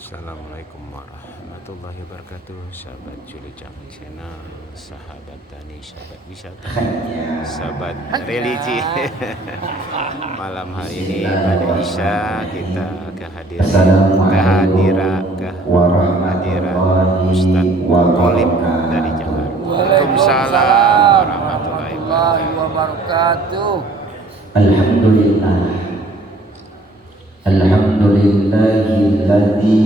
Assalamualaikum warahmatullahi wabarakatuh. Sahabat Juli Jamil Channel, sahabat tani, sahabat wisata, sahabat religi. Malam hari ini pada Isya kita kehadiran Ustadz Kolim dari Jakarta. Waalaikumsalam warahmatullahi wabarakatuh. Alhamdulillah. Alhamdulillahilladzi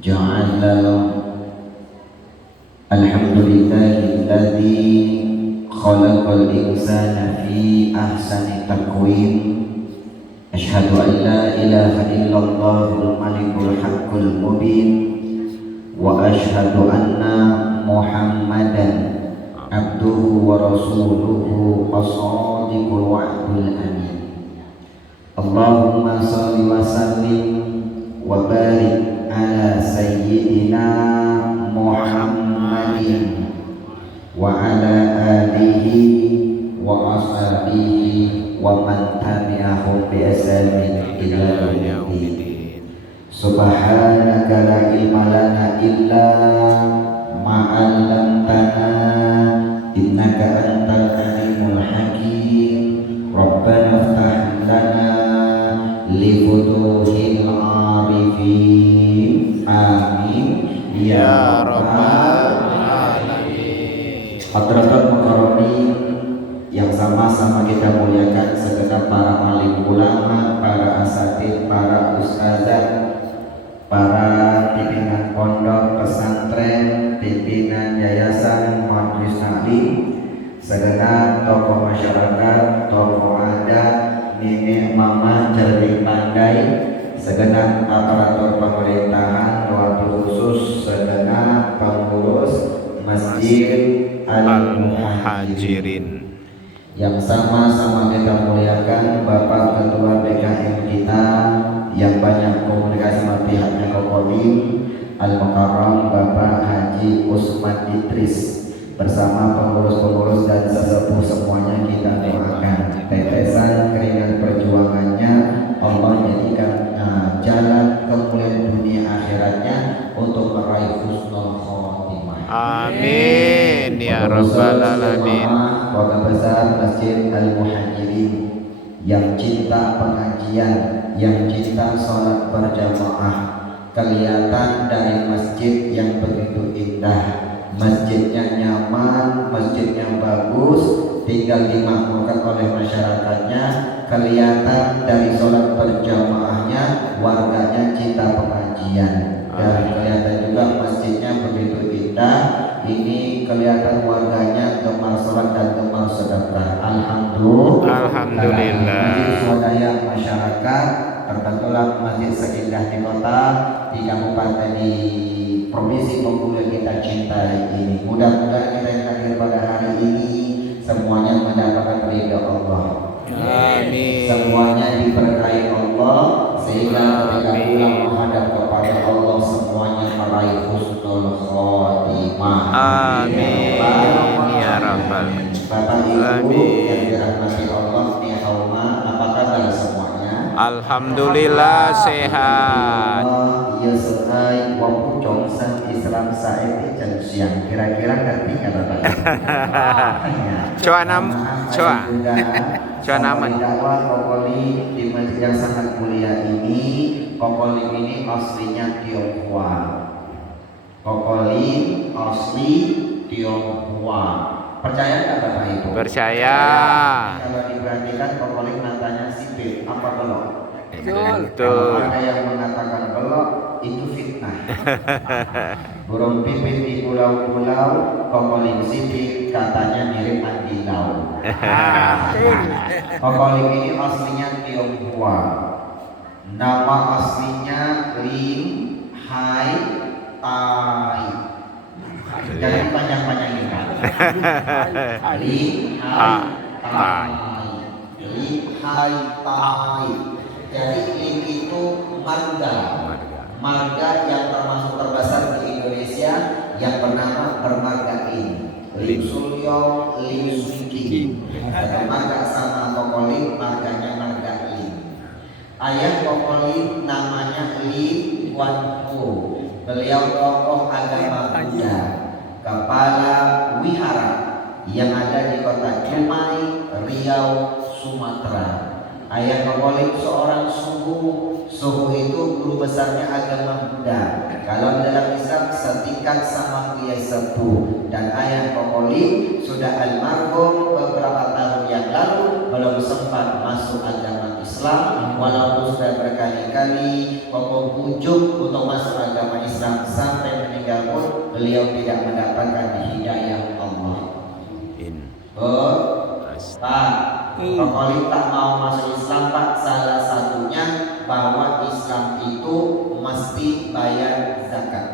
ja'ala Alhamdulillahilladzi khalaqal insana fi ahsani taqwim. Asyhadu an la ilaha illallahul malikul haqqul mubin wa asyhadu anna Muhammadan abduhu wa rasuluhu as-sadiqul wa'dul amin. Allahumma salli wa sallim wa barik ala sayyidina Muhammadin wa ala alihi wa ashabihi wa man tabi'ahum bi ihsanin ila yaumiddin. Subhanaka la ilma lana illa ma 'allamtana innaka antal alimul hakim. Rabbana iftah lana li futuhil arifin, amin ya rabbal alamin. Hadratul mukarramin yang sama-sama kita muliakan, segenap para alim ulama, para asatidz, para ustazah, para pimpinan pondok pesantren, pimpinan yayasan Majelis Taklim, segenap tokoh masyarakat, tokoh adat, nenek mama cerdik pandai, segenap aparatur pemerintahan, wabil khusus segenap pengurus Masjid Al-Muhajirin yang sama-sama kita muliakan, Bapak Ketua BKM kita yang banyak komunikasi sama pihaknya Kokodim Al-Mukarram, Bapak Haji Usman Idris, bersama pengurus-pengurus dan sesepuh semuanya kita doakan tetesan keringat perjuangannya Allah jadikan jalan kemuliaan dunia akhiratnya untuk meraih husnul khotimah. Amin ya rabbal alamin. Keluarga besar Masjid Al-Muhajirin yang cinta pengajian, yang cinta sholat berjamaah, kelihatan dari masjid yang begitu indah, masjidnya nyaman, masjidnya bagus, tinggal dimakmurkan oleh masyarakatnya, kelihatan dari sholat berjamaahnya, warganya cinta pengajian, dan kelihatan juga masjidnya begitu indah. Ini kelihatan warganya gemar sholat dan gemar sedekah. Alhamdulillah. Masjid swadaya masyarakat, terbentuklah masjid seindah di kota, di kabupaten, di provinsi Bengkulu yang kita cintai ini. Mudah-mudahan kita yang hadir pada hari ini semuanya mendapatkan ridha Allah. Amin. Semuanya diberkahi Allah sehingga ketika pulang menghadap kepada Allah semuanya meraih husnul khotimah. Amin ya rabbal alamin. Bapak Ibu yang dirahmati Allah, apa kabar semuanya? Alhamdulillah sehat. Ya sesuai waktu jongsan Islam saat jam siang. Kira-kira ngerti nggak Bapak? Coba nama dakwah Kokoli di masjid yang sangat mulia ini. Kokoli ini aslinya Tionghoa. Kokoli asli Tionghoa. Percaya nggak Bapak Ibu? Percaya. Kalau diperhatikan Kokoli matanya sipit, apa belok? Betul. Ada yang mengatakan belok, itu fitnah. Burung pipit di pulau-pulau, Kokolim sipit katanya mirip andilau. Kokolim ini aslinya Tionghoa. Nama aslinya Lim Hai Tai. Jadi panjang-panjangin kan? Lim Hai Tai. Lim Hai Tai. Jadi Lim itu marga yang termasuk terbesar di Indonesia yang bernama bermarga Lim Suryo, Lim Swiki. Marga sama Kokolim, marganya marga Lim. Ayah Kokolim namanya Lim Tuan Hu. Beliau tokoh agama Buddha, kepala wihara yang ada di kota Dumai, Riau, Sumatera. Ayah Kokolik seorang suhu itu guru besarnya agama Buddha. Kalau dalam Islam setingkat sama Kiai Sepuh. Dan ayah Kokolik sudah almarhum beberapa tahun yang lalu, belum sempat masuk agama Islam. Walaupun sudah berkali-kali Koko bujuk untuk masuk agama Islam, sampai meninggal pun beliau tidak mendapatkan hidayah Allah. Pak, Kokolik tak mau masuk Islam, Pak. Salah satunya bahwa Islam itu mesti bayar zakat.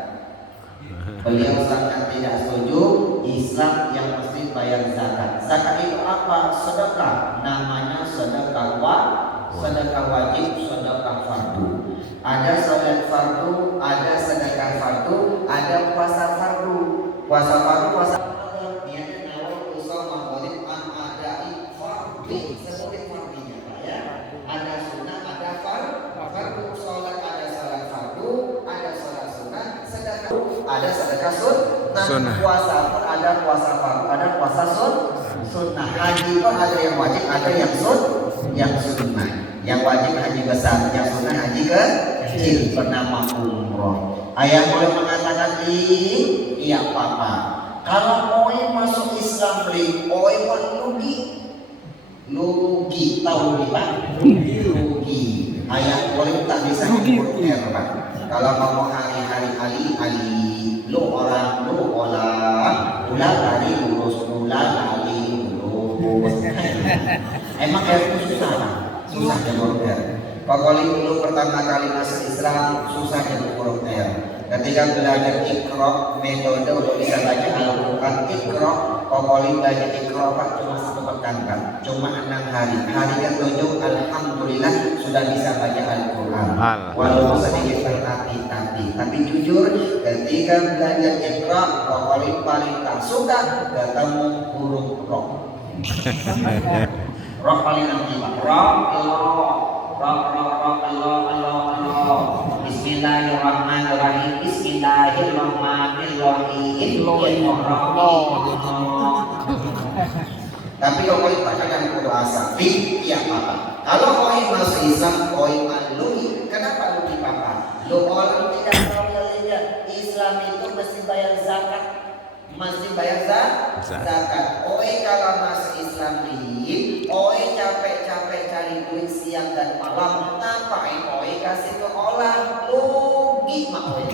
Beliau sangat tidak setuju Islam yang mesti bayar zakat. Zakat itu apa? Sedekah. Namanya sedekah wajib, sedekah fardu. Ada salat fardu, ada sedekah fardu, ada puasa fardu. Puasa fardu, puasa ada sedekah sunnah. Puasa pun ada puasa fardu, ada puasa sunnah. Haji pun ada yang wajib, ada yang sunnah. Yang wajib haji besar, yang sunnah haji kecil bernama umroh. Ayah boleh mengatakan iya papa. Kalau oi masuk Islam oi pun lugi tahu nih Pak? Lugi. Ayah boleh tak bisa nyebut Pak. Kalau ngomong hari-hari ali, lu orang, ulang lari lurus, Emang itu susah nyebut Kokolik dulu pertama kali masuk Islam susah nyebut huruf R. Ketika belajar Iqra, metode untuk bisa baca Al-Quran Iqra, Kokolik belajar Iqra Pak cuma 1 pekan Pak, cuma 6 hari. Hari ke-7 alhamdulillah sudah bisa baca Al-Quran. Walaupun sedikit bertati-tati, tapi jujur ketika belajar Iqra, Kokolik paling tak suka ketemu huruf Ro. Ro paling nanti Pak. Ro. Bismillahirrahmanirrahim. Tapi kalau kau bacakan kudu asal, iya papa. Kalau kau masuk Islam, kau malu. Kenapa luki papa? Lo orang tidak tahu ya Islam itu mesti bayar zakat. Zakat. Oi kalau masuk Islam oi capek-capek cari duit siang dan malam, ngapain oi kasih ke orang? Rugi mak oi.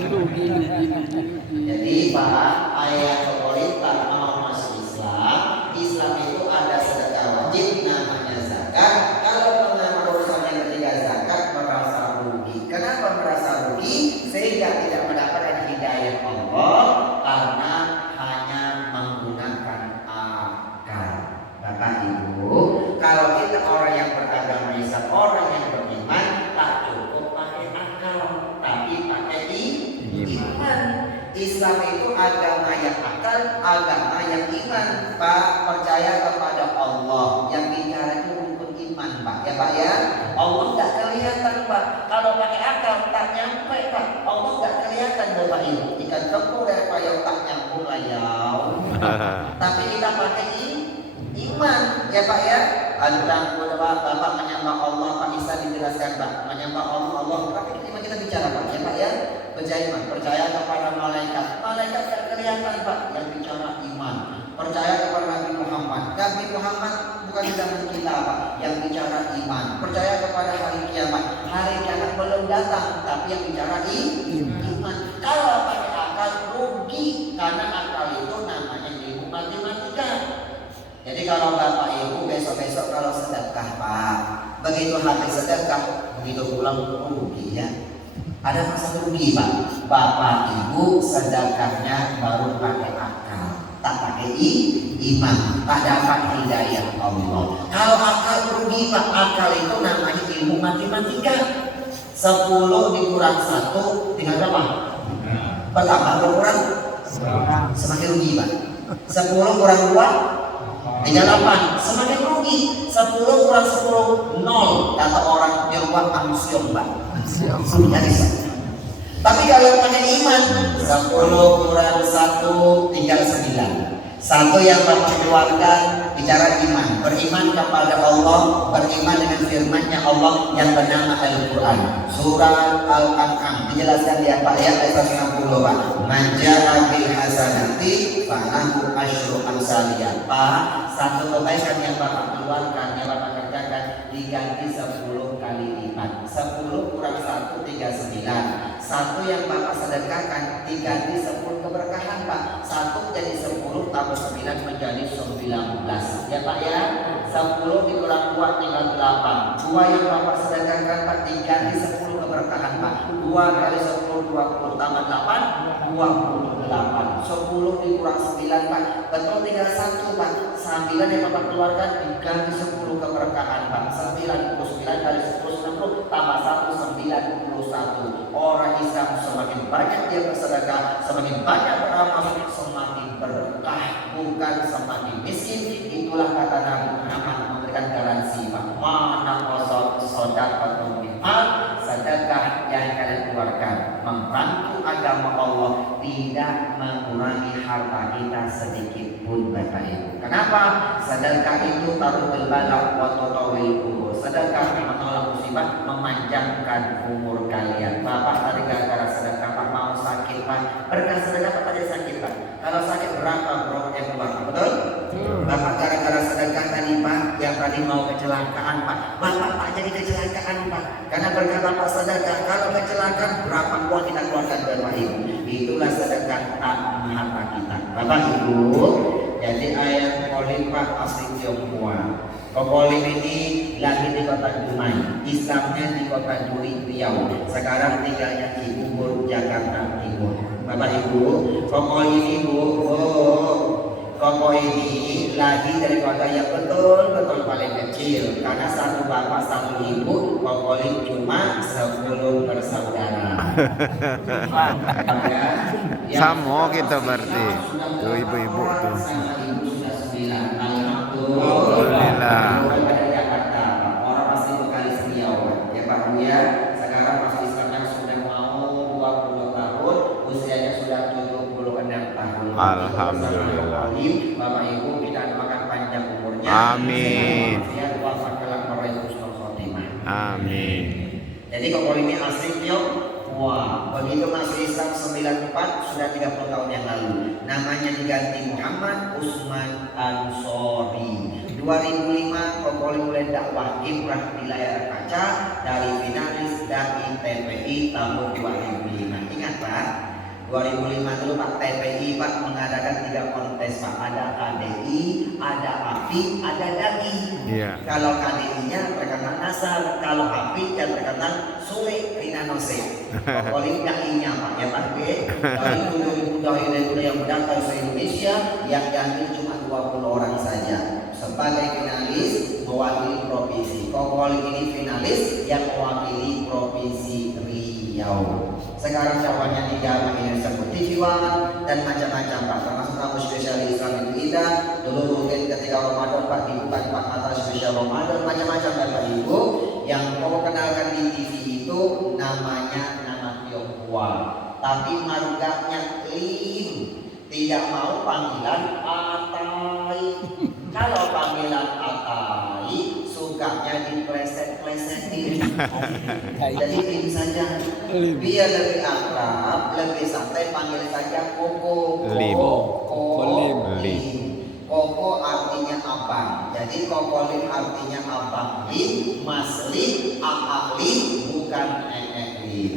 Jadi Pak, ayah Kokolik tak mau masuk Islam. Islam itu ada sedekah wajib namanya zakat. Kalau mengambil urusan yang ketiga zakat merasa rugi. Kenapa merasa rugi? Sehingga tidak mendapatkan hidayah Allah karena hanya menggunakan akal. Bapak Ibu, kalau kita orang yang beragama Islam, orang yang beriman, tak cukup pakai akal, tapi pakai iman. Islam itu agama yang akal, agama yang iman. Pak, percaya kepada Allah. Yang bicara itu rukun iman Pak. Ya Pak ya. Allah nggak kelihatan Pak. Kalau pakai akal tak nyampe Pak. Allah nggak kelihatan Bapak Ibu. Ikan kepul dari payung tak nyambung layau. Tapi kita pakai iman ya Pak ya. Tentang Bapak menyembah Allah, Pak Isa dijelaskan Pak. Menyembah Allah. Tapi iman kita bicara Pak ya Pak ya. Percaya kepada malaikat tak kelihatan Pak. Yang bicara iman. Percaya kepada Nabi Muhammad bukan zaman kita Pak. Yang bicara iman. Percaya kepada hari kiamat belum datang, tapi yang bicara iman. Kalau pakai akal rugi, karena akal itu namanya ilmu matematika. Jadi kalau Bapak Ibu besok-besok kalau sedekah Pak, begitu habis sedekah, begitu pulang rugi ya. Ada masa rugi Pak. Bapak Ibu sedekahnya baru pakai akal, tak pakai iman, tak dapat hidayah Allah. Kalau akal rugi Pak, akal itu namanya ilmu matematika. 10 dikurang 1 tinggal berapa? Bertambah berkurang? Semakin rugi Pak. 10 kurang 2 tinggal 8, semakin rugi. 10 kurang 10 0, kata orang Jawa amsyong Pak. Tapi kalau pakai iman 10 kurang 1 tinggal 9. Satu yang Bapak keluarkan bicara iman, beriman kepada Allah, beriman dengan firman-Nya Allah yang bernama Al-Quran. Surah Al-An'am dijelaskan di apa ayat 150 Pak. Man ja'a bil hasanati falahu asyru amsaliyah. Pak, satu kebaikan yang Bapak keluarkan, yang Bapak kerjakan diganti 10 kali lipat. 10 kurang 1 tinggal 9. Satu yang Bapak sedekahkan diganti 10 keberkahan Pak. 1 jadi 10 tambah 9 menjadi 19. Ya Pak ya. 10 dikurang 2 tinggal 8. 2 yang Bapak sedekahkan Pak diganti 10 keberkahan Pak. 2 kali 10 20 tambah 8 28. 10 dikurang 9 Pak. Betul tinggal 1 Pak. 9 yang Bapak keluarkan diganti 10 keberkahan Pak. 99 kali 10 90 tambah 1 91. Orang Islam semakin banyak dia bersedekah, semakin banyak beramal, semakin berkah, bukan semakin miskin. Itulah kata Nabi Muhammad memberikan garansi Pak. Mana kosong sedekah minimal, sedekah yang kalian keluarkan membantu agama Allah tidak mengurangi harta kita sedikit pun Bapak Ibu. Kenapa? Sedekah itu taruh balak wa tutawil umur. Sedekah menolak musibah, memanjangkan umur kalian. Bapak tadi gara-gara sedekah Pak mau sakit Pak, berkah sedekah Pak tadi sakit Pak. Kalau sakit berapa bro yang keluar? Betul? Bapak gara-gara sedekah tadi Pak, yang tadi mau kecelakaan Pak, Bapak tak jadi kecelakaan Pak. Karena berkah Bapak sedekah, kalau kecelakaan berapa uang kita keluarkan Bapak Ibu? Itulah sedekah harta kita. Bapak Ibu, jadi ayat Kolim Pak asli Tionghoa. Kolim ini lahir di kota Dumai, Islamnya di kota Duri Riau. Sekarang tinggalnya di Ubud, Jakarta Timur. Bapak Ibu, Kolim ini Koko ini lahir dari kota yang betul-betul paling kecil. Karena satu bapak satu ibu, Koko ini cuma 10 bersaudara. Sama kita berarti. Tuh ibu-ibu tuh. Alhamdulillah. Dari Jakarta, orang masih bekali setiawan. Ya Pak ya, sekarang masih Islamnya sudah mau 20 tahun, usianya sudah 76 tahun. Alhamdulillah. Bapak Ibu kita doakan panjang umurnya. Amin. Amin. Jadi kalau ini asli Tionghoa. Begitu masuk Islam 94 sudah 30 tahun yang lalu. Namanya diganti Muhammad Usman Ansori. 2005 Kokoli mulai dakwah kiprah di layar kaca dari finalis Dai TPI tahun 2005. Ingat Pak, 2005 dulu Pak TPI Pak mengadakan 3 kontes Pak. Ada KDI, ada API, ada DAI. Iya. Kalau KDI-nya terkenal Nasar, kalau API yang terkenal Sule Rinanose. Kokoli DAI-nya Pak ya Pak B. Dari kuda-kuda yang mendaftar se Indonesia yang diambil cuma 20 orang saja. Sebagai finalis mewakili provinsi. Kokoli ini finalis yang mewakili provinsi Riau. Sekarang cawannya di dalam Indonesia Putih dan macam-macam Pak, termasuk tamu spesial Islam itu Ida. Dulu mungkin ketika Ramadan Pak dibuka Pak atas spesial Ramadan, macam-macam Bapak Ibu. Yang mau kenalkan di TV itu namanya nama Tionghoa, tapi marganya Lim, tidak mau panggilan Atai. Kalau panggilan Atai sukanya dipleset-plesetin. Jadi Lim saja, biar lebih akrab, lebih santai panggil saja Koko. Lim. Lim. Koko artinya abang. Jadi Koko Lim artinya abang Lim, Mas Lim, Aa Lim, bukan Lim.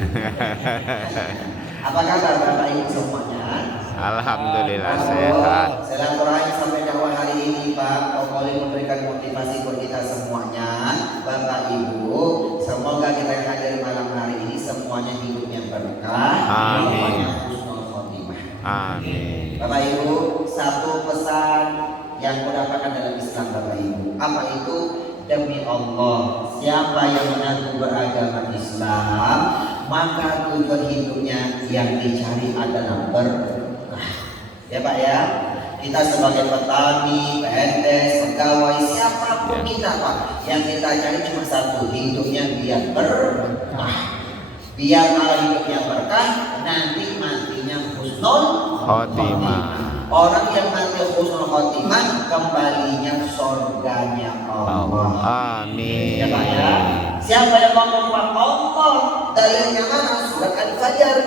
Apa kabar Bapak Ibu semuanya? Alhamdulillah sehat. Silaturahmi sampai dakwah hari ini Pak. Koko Lim memberikan motivasi buat kita semuanya. Bapak Ibu, semoga kita yang hadir malam hari ini semuanya hidupnya berkah. Amin. Husnul khotimah. Amin. Bapak Ibu, satu pesan yang kudapatkan dalam Islam Bapak Ibu. Apa itu? Demi Allah, siapa yang mengaku beragama Islam, maka tujuan hidupnya yang dicari adalah berkah. Ya Pak ya. Kita sebagai petani, PNS, pegawai, siapapun kita Pak, yang kita cari cuma satu, hidupnya biar berkah. biar kalau hidupnya berkah, nanti matinya husnul Khotimah. Orang yang mati husnul khotimah kembalinya surganya Allah. Amin. Ya Pak ya. Siapa yang ngomong Pak? Allah. Dalilnya mana? Surat Al-Fajr.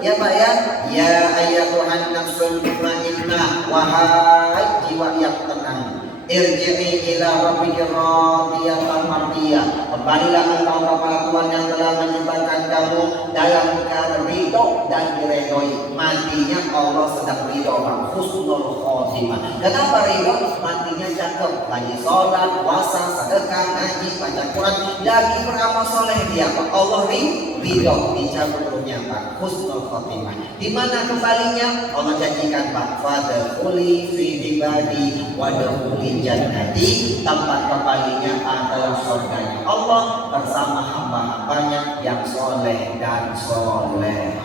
Ya Pak ya. Ya ayyatuhan nafsul mutmainnah, wahai jiwa yang tenang. Irji'i ila rabbika radiyatan mardiyah. Kembalilah engkau kepada Tuhan yang telah menciptakan kamu dalam keadaan ridho dan diredhoi. Matinya Allah sedang ridho, husnul khotimah. Kenapa ridho? Matinya cakep, lagi sholat, puasa, sedekah, ngaji, baca Quran, lagi beramal soleh dia. Allah ridho, dicabut ruhnya Pak, husnul khotimah. Di mana kembalinya? Allah janjikan Pak, fadkhuli fi ibadi wadkhuli jannati, tempat kembalinya adalah surganya Allah bersama hamba-hambanya yang soleh dan soleh.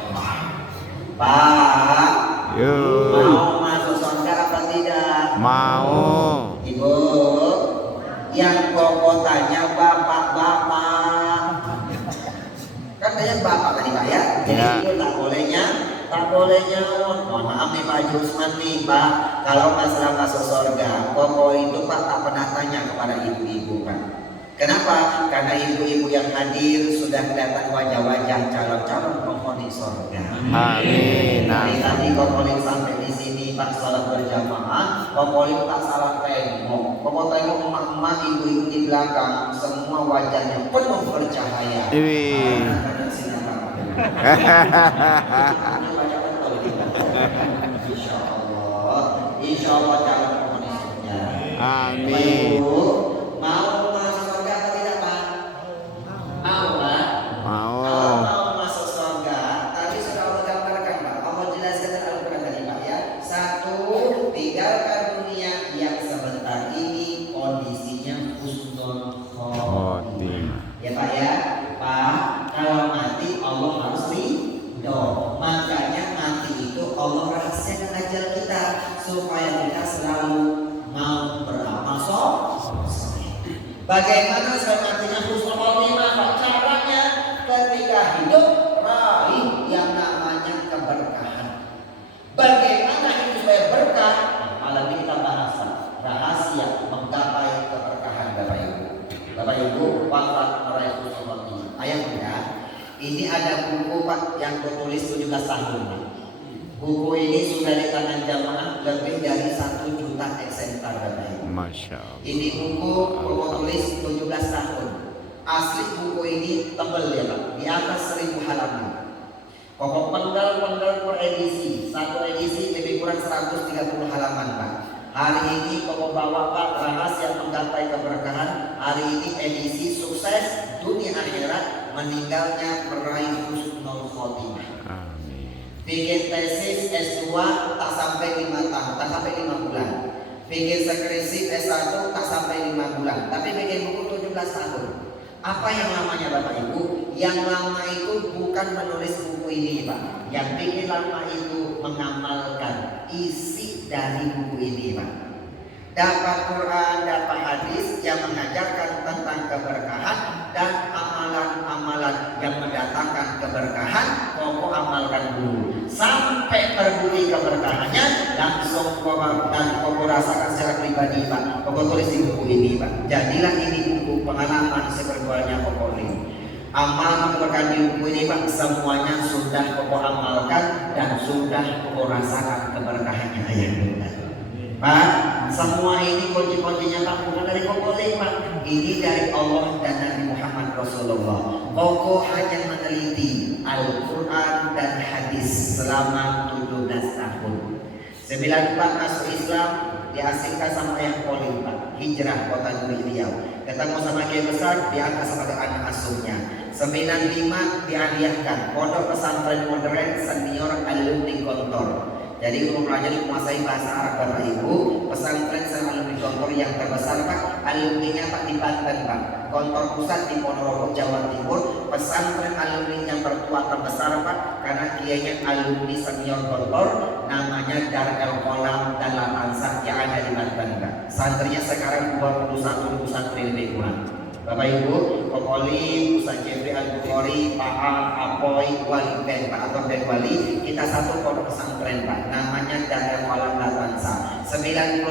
Pak, mau masuk surga apa tidak? Mau. Ibu, yang pokok tanya bapak-bapak, kan tanya bapak tadi Pak ya. Jadi itu tak bolehnya, mohon maaf nih Pak Jusman nih Pak, kalau masalah masuk surga, pokok itu Pak tak pernah tanya kepada ibu-ibu Pak. Kenapa? Karena ibu-ibu yang hadir sudah kelihatan wajah-wajah calon-calon penghuni surga. Amin. Dari tadi kokoling sampai di sini Pak salat berjamaah, kokoling tak salah tengok. Kokoling tengok emak-emak ibu-ibu di belakang, semua wajahnya penuh bercahaya. Insya Allah calon penghuni surga. Amin. Mau masuk surga apa tidak Pak? Mau Pak? Mau. Kalau mau masuk surga, tadi sudah Allah gambarkan Pak. Allah jelaskan dalam Al-Quran tadi Pak ya. Satu, tinggalkan dunia yang sebentar ini kondisinya husnul khotimah. Ya Pak ya. Pak, kalau mati Allah harus ridho. Makanya mati itu Allah rahasiakan ajal kita supaya kita selalu mau beramal soleh. Bagaimana supaya matinya husnul khotimah? Pak, caranya ketika hidup raih yang namanya keberkahan. Bagaimana hidup supaya berkah? Malam ini kita bahas rahasia menggapai keberkahan Bapak Ibu. Bapak Ibu, wafat meraih husnul khotimah. Ayat ya. Ini ada buku Pak yang tulis 17 tahun Pak. Buku ini sudah di tangan jamaah lebih dari 1 juta eksemplar Bapak Ibu. Masya Allah. Ini buku tulis 17 tahun. Asli buku ini tebal ya Pak, di atas 1000 halaman. Pokok penggal per edisi, satu edisi lebih kurang 130 halaman Pak. Hari ini pokok bawa Pak rahasia menggapai keberkahan. Hari ini edisi sukses dunia akhirat, meninggalnya meraih husnul khotimah. Amin. Bikin tesis S2 tak sampai 5 tahun, tak sampai 5 bulan. Bikin skripsi S1 tak sampai 5 bulan, tapi bikin buku 17 tahun. Apa yang lamanya Bapak Ibu? Yang lama itu bukan menulis buku ini Pak. Yang bikin lama itu mengamalkan isi dari buku ini Pak. Dapat Quran, dapat hadis yang mengajarkan tentang keberkahan dan amalan-amalan yang mendatangkan keberkahan. Pokok amalkan dulu sampai terbukti keberkahannya, langsung pokok rasakan secara pribadi Pak. Pokok tulis di buku ini Pak. Jadilah ini buku pengalaman seperguanya pokok ini. Amal keberkahan di buku ini Pak, semuanya sudah pokok amalkan dan sudah pokok rasakan keberkahannya ayat Pak. Semua ini kunci-kuncinya Pak bukan dari Kokoling Pak. Ini dari Allah dan Nabi Muhammad Rasulullah. Koko hanya meneliti Al-Quran dan hadis selama 17 tahun. 94 masuk Islam, diasingkan sama ayah Koling Pak. Hijrah kota Duri Riau. Ketemu sama kiai besar, diangkat sebagai anak asuhnya. 95 dialihkan pondok pesantren modern senior alumni Gontor. Jadi untuk mempelajari menguasai bahasa Arab Bapak Ibu, pesantren alumni Gontor yang terbesar Pak, alumninya Pak di Banten Pak, Gontor pusat di Ponorogo Jawa Timur, pesantren alumni yang tertua terbesar Pak, karena kiainya alumni senior Gontor, namanya Dar El Kolam dan Latansa yang ada di Banten Pak. Santrinya sekarang 21 santri lebih kurang. Bapak Ibu, Kokoli, Ustaz Jeffrey Al-Bukhari, Pak Apoy, Wali Ben, Pak Atom Ben Wali. Kita satu pondok pesantren Pak, namanya Darul Falah Latansa. 99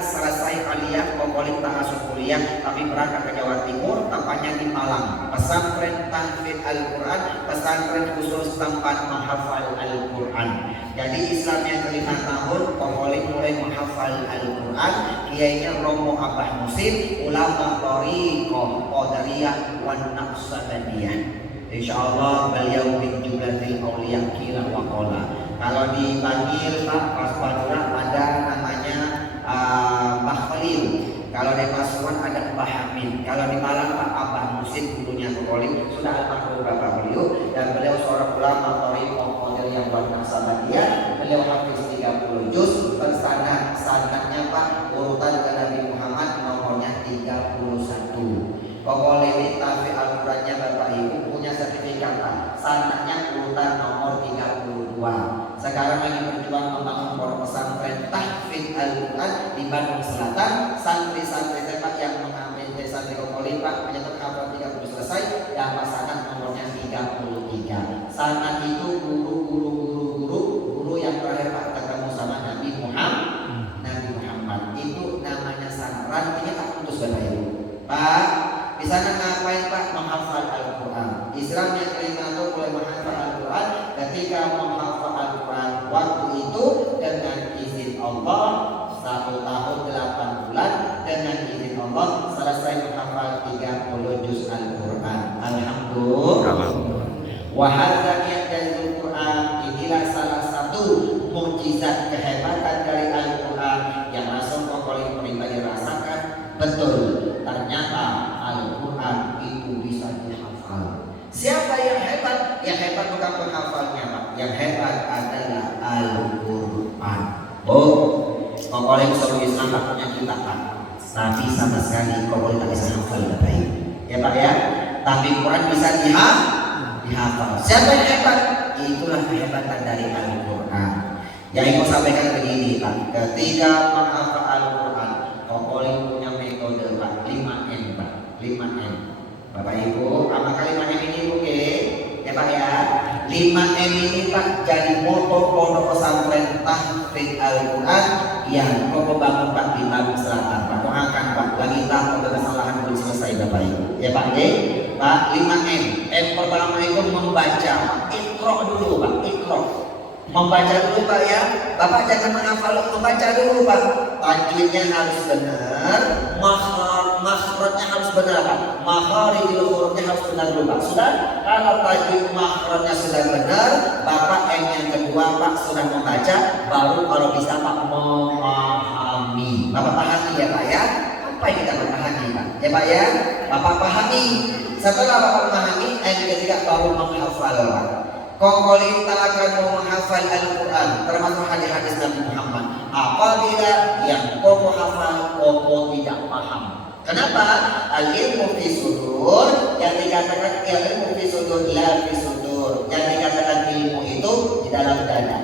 selesai aliyah, Kokoli tak masuk kuliah, tapi berangkat ke Jawa Timur, tempatnya di Malang. Pesantren Tahfidz Al-Quran, pesantren khusus tempat menghafal Al-Quran. Jadi Islam yang ke-5 tahun, Kokoli mulai menghafal Al-Quran. Kiainya Romo Abah Musim, ulama Thariqah Qadariyah wan Naqsabandiyah. Insyaallah beliau min jumlatil auliya kila wa qala. Kalau dipanggil Pak Paspadura ada namanya Mbah Khalil. Kalau di Pasuruan ada Mbah Hamid. Kalau di Malang Pak Abah Musim dulunya Kokoli sudah almarhum Bapak beliau, dan beliau seorang ulama Thariqah Qadariyah wan Naqsabandiyah. Beliau hafiz 30 juz, sanadnya Pak urutan ke Nabi Muhammad nomornya 31. Kokoli ini tahfidz Al-Qurannya Bapak Ibu punya sertifikat Pak, sanadnya urutan nomor 32. Sekarang lagi berjuang membangun pondok pesantren tahfidz Al-Quran di Bandung Selatan. Santri-santri Pak yang mengambil dari santri Kokoli Pak menyebut hafal 30 selesai, dan sanad nomornya 33. Sanad itu guru yang terakhir Pak ketemu sama Nabi Muhammad itu namanya sanad. Rantingnya tak putus Bapak Ibu. Pak, di sana ngapain Pak? Menghafal Al-Quran. Islam yang kelima itu boleh menghafal Al-Quran. Ketika menghafal Al-Quran waktu itu dengan izin Allah 1 tahun 8 bulan, dengan izin Allah selesai menghafal 30 juz Al-Quran. Alhamdulillah. Wahada ya'jazul Quran, inilah salah satu mukjizat kehebatan dari Al-Quran yang langsung Kokoli perintah dirasakan. Betul, ternyata Al-Quran itu bisa dihafal. Siapa yang hebat? Yang hebat bukan penghafalnya Pak, yang hebat adalah Al-Quran. Kokoli seluruh Islam tak punya kitab Pak, tapi sama sekali Kokoli tak bisa hafal Bapak Ibu. Ya Pak ya, tapi Quran bisa dihafal. Siapa yang hebat? Itulah kehebatan dari Al-Quran. Yang ingin sampaikan begini Pak, ketika menghafal Al-Quran, Kokoli punya metode Pak, 5M Pak, 5M. Bapak Ibu, apakah 5M ini oke? Ya Pak ya, 5M ini Pak jadi moto pondok pesantren tahfidz Al-Quran yang Koko bangun Pak di Bandung Selatan. Pak doakan Pak, lagi tahap kesalahan belum selesai Bapak Ibu. Ya Pak ya, Pak 5M. M pertama itu membaca, Iqra dulu Pak, Iqra. Membaca dulu Pak ya. Bapak jangan menghafal, membaca dulu Pak. Tajwidnya harus benar, makhrajnya harus benar Pak. Makharijul hurufnya harus benar dulu Pak. Sudah? Kalau tajwid makhrajnya sudah benar, Bapak yang kedua Pak sudah membaca, baru kalau bisa Pak memahami. Bapak pahami ya Pak ya. Apa yang kita pahami Pak? Ya Pak ya. Bapak pahami. Setelah Bapak memahami, yang ketiga baru menghafal Pak. Kokoli tak akan mau menghafal Al-Quran, termasuk hadis-hadis Nabi Muhammad, apabila yang Koko hafal, Koko tidak paham. Kenapa? Al-ilmu fi sudur, yang dikatakan ilmu fi sudur, la fi sudur, yang dikatakan ilmu itu di dalam dada,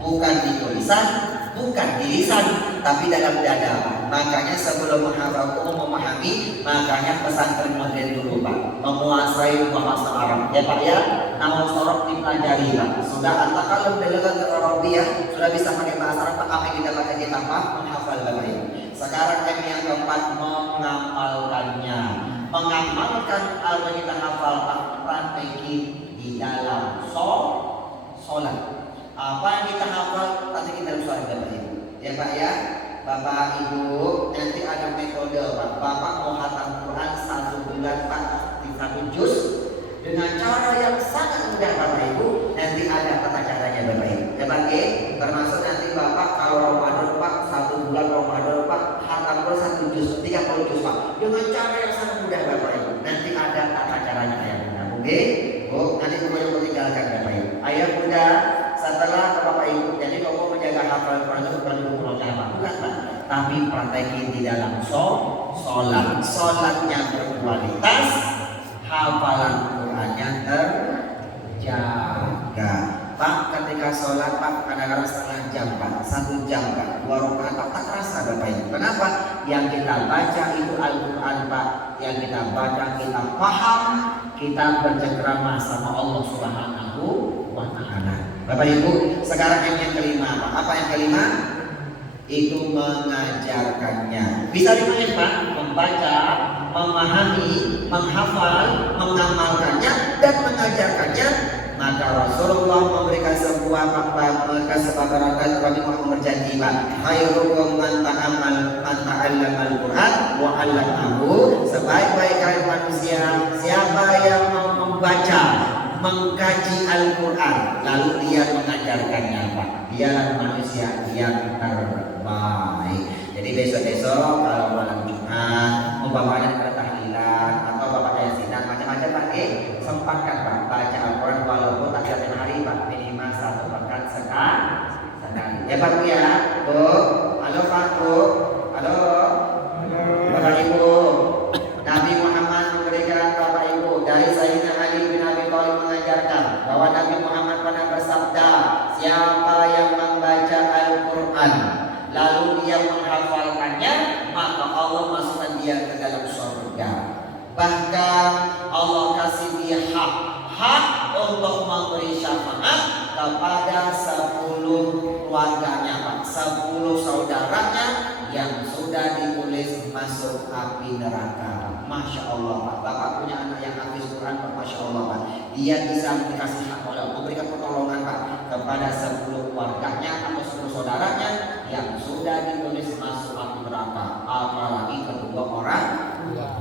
bukan di tulisan, bukan di lisan, tapi dalam dada. Makanya sebelum menghafal Koko memahami, makanya pesantren modern dulu Pak, menguasai bahasa Arab. Ya Pak ya, namun sorok dipelajari Pak. Sudah antakalum delegat Arabiyah, sudah bisa pakai bahasa Arab Pak. Apa yang kita pakai kita Pak? Menghafal Bapak Ibu. Sekarang yang keempat, mengamalkannya. Mengamalkan apa yang kita hafal Pak, praktekin di dalam sholat. Apa yang kita hafal, praktekin dalam sholat Bapak Ibu. Ya Pak ya, Bapak Ibu nanti ada metode Pak. Bapak mau hatam Quran 1 bulan Pak, di 1 juz dengan cara yang sangat mudah Bapak Ibu. Nanti ada tata caranya Bapak Ibu. Ya Pak ya, termasuk nanti Bapak kalau Ramadan Pak, 1 bulan Ramadan Pak, hatam Quran 1 juz, 30 juz Pak, dengan cara yang sangat mudah Bapak Ibu. Nanti ada tata caranya ya. Oke? Nanti Bapak tinggalkan Bapak Ibu. Ayah Bunda, setelah Bapak Ibu, jadi kalau menjaga hafal Quran itu bukan dulu bukan Pak, tapi praktekin di dalam sholatnya berkualitas, hafalan Qurannya terjaga. Pak, ketika sholat Pak kadang-kadang setengah jam Pak, 1 jam Pak, 2 rakaat Pak, tak terasa Bapak Ibu. Kenapa? Yang kita baca itu Al-Quran Pak, yang kita baca kita paham, kita bercengkrama sama Allah Subhanahu wa Ta'ala. Bapak Ibu, sekarang yang kelima Pak. Apa yang kelima? Itu mengajarkannya. Bisa dimain Pak, membaca, memahami, menghafal, mengamalkannya dan mengajarkannya. Maka Rasulullah memberikan sebuah kesepakatan kami mau berjanji Pak, khairukum man ta'allama al-Qur'an wa 'allamahu. Sebaik-baik kalian manusia siapa yang mau membaca, mengkaji Al-Quran lalu dia mengajarkannya Pak, dialah manusia yang terbaik. Jadi besok-besok kalau malam Jumat umpamanya ada tahlilan atau bapak yasinan macam-macam Pak, sempatkan Pak baca Al-Quran walaupun tak tiap hari Pak, minimal 1 pekan sekali. Ya Pak ya, Bu. Halo Pak Bu. Halo. Bapak Ibu. Nabi Muhammad memberikan Bapak Ibu dari Sayyidina Ali bin Abi Thalib mengajarkan bahwa Nabi Muhammad pernah bersabda, siapa yang membaca Al-Quran lalu dia menghafalkannya, maka Allah masukkan dia ke dalam surga. Bahkan Allah kasih dia hak untuk memberi syafaat kepada 10 keluarganya Pak, 10 saudaranya yang sudah ditulis masuk api neraka. Masya Allah Pak, Bapak punya anak yang hafiz Quran Pak, Masya Allah Pak, dia bisa dikasih hak oleh Allah, memberikan pertolongan Pak kepada 10 keluarganya atau 10 saudaranya yang sudah ditulis masuk api neraka, apalagi kedua orang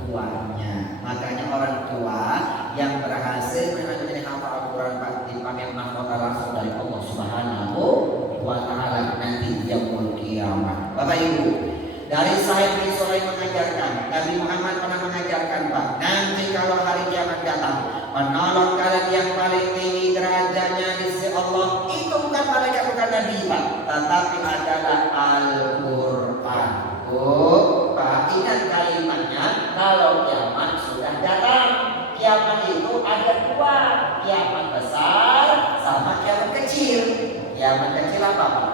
tuanya. Makanya orang tua yang berhasil menjadi hafal Al-Quran Pak dipanggil mahkota langsung dari Allah Subhanahu wa Ta'ala nanti yaumul kiamat. Bapak Ibu, dari Sa'id bin Sulaim mengajarkan, Nabi Muhammad pernah mengajarkan Pak, nanti kalau hari kiamat datang, penolong kalian yang paling tinggi derajatnya di sisi Allah itu bukan malaikat, bukan Nabi Pak, tetapi adalah Al-Quran. Oh Pak, ingat kalimatnya, kalau kiamat sudah datang. Kiamat itu ada 2, kiamat besar sama kiamat kecil. Kiamat kecil apa Pak?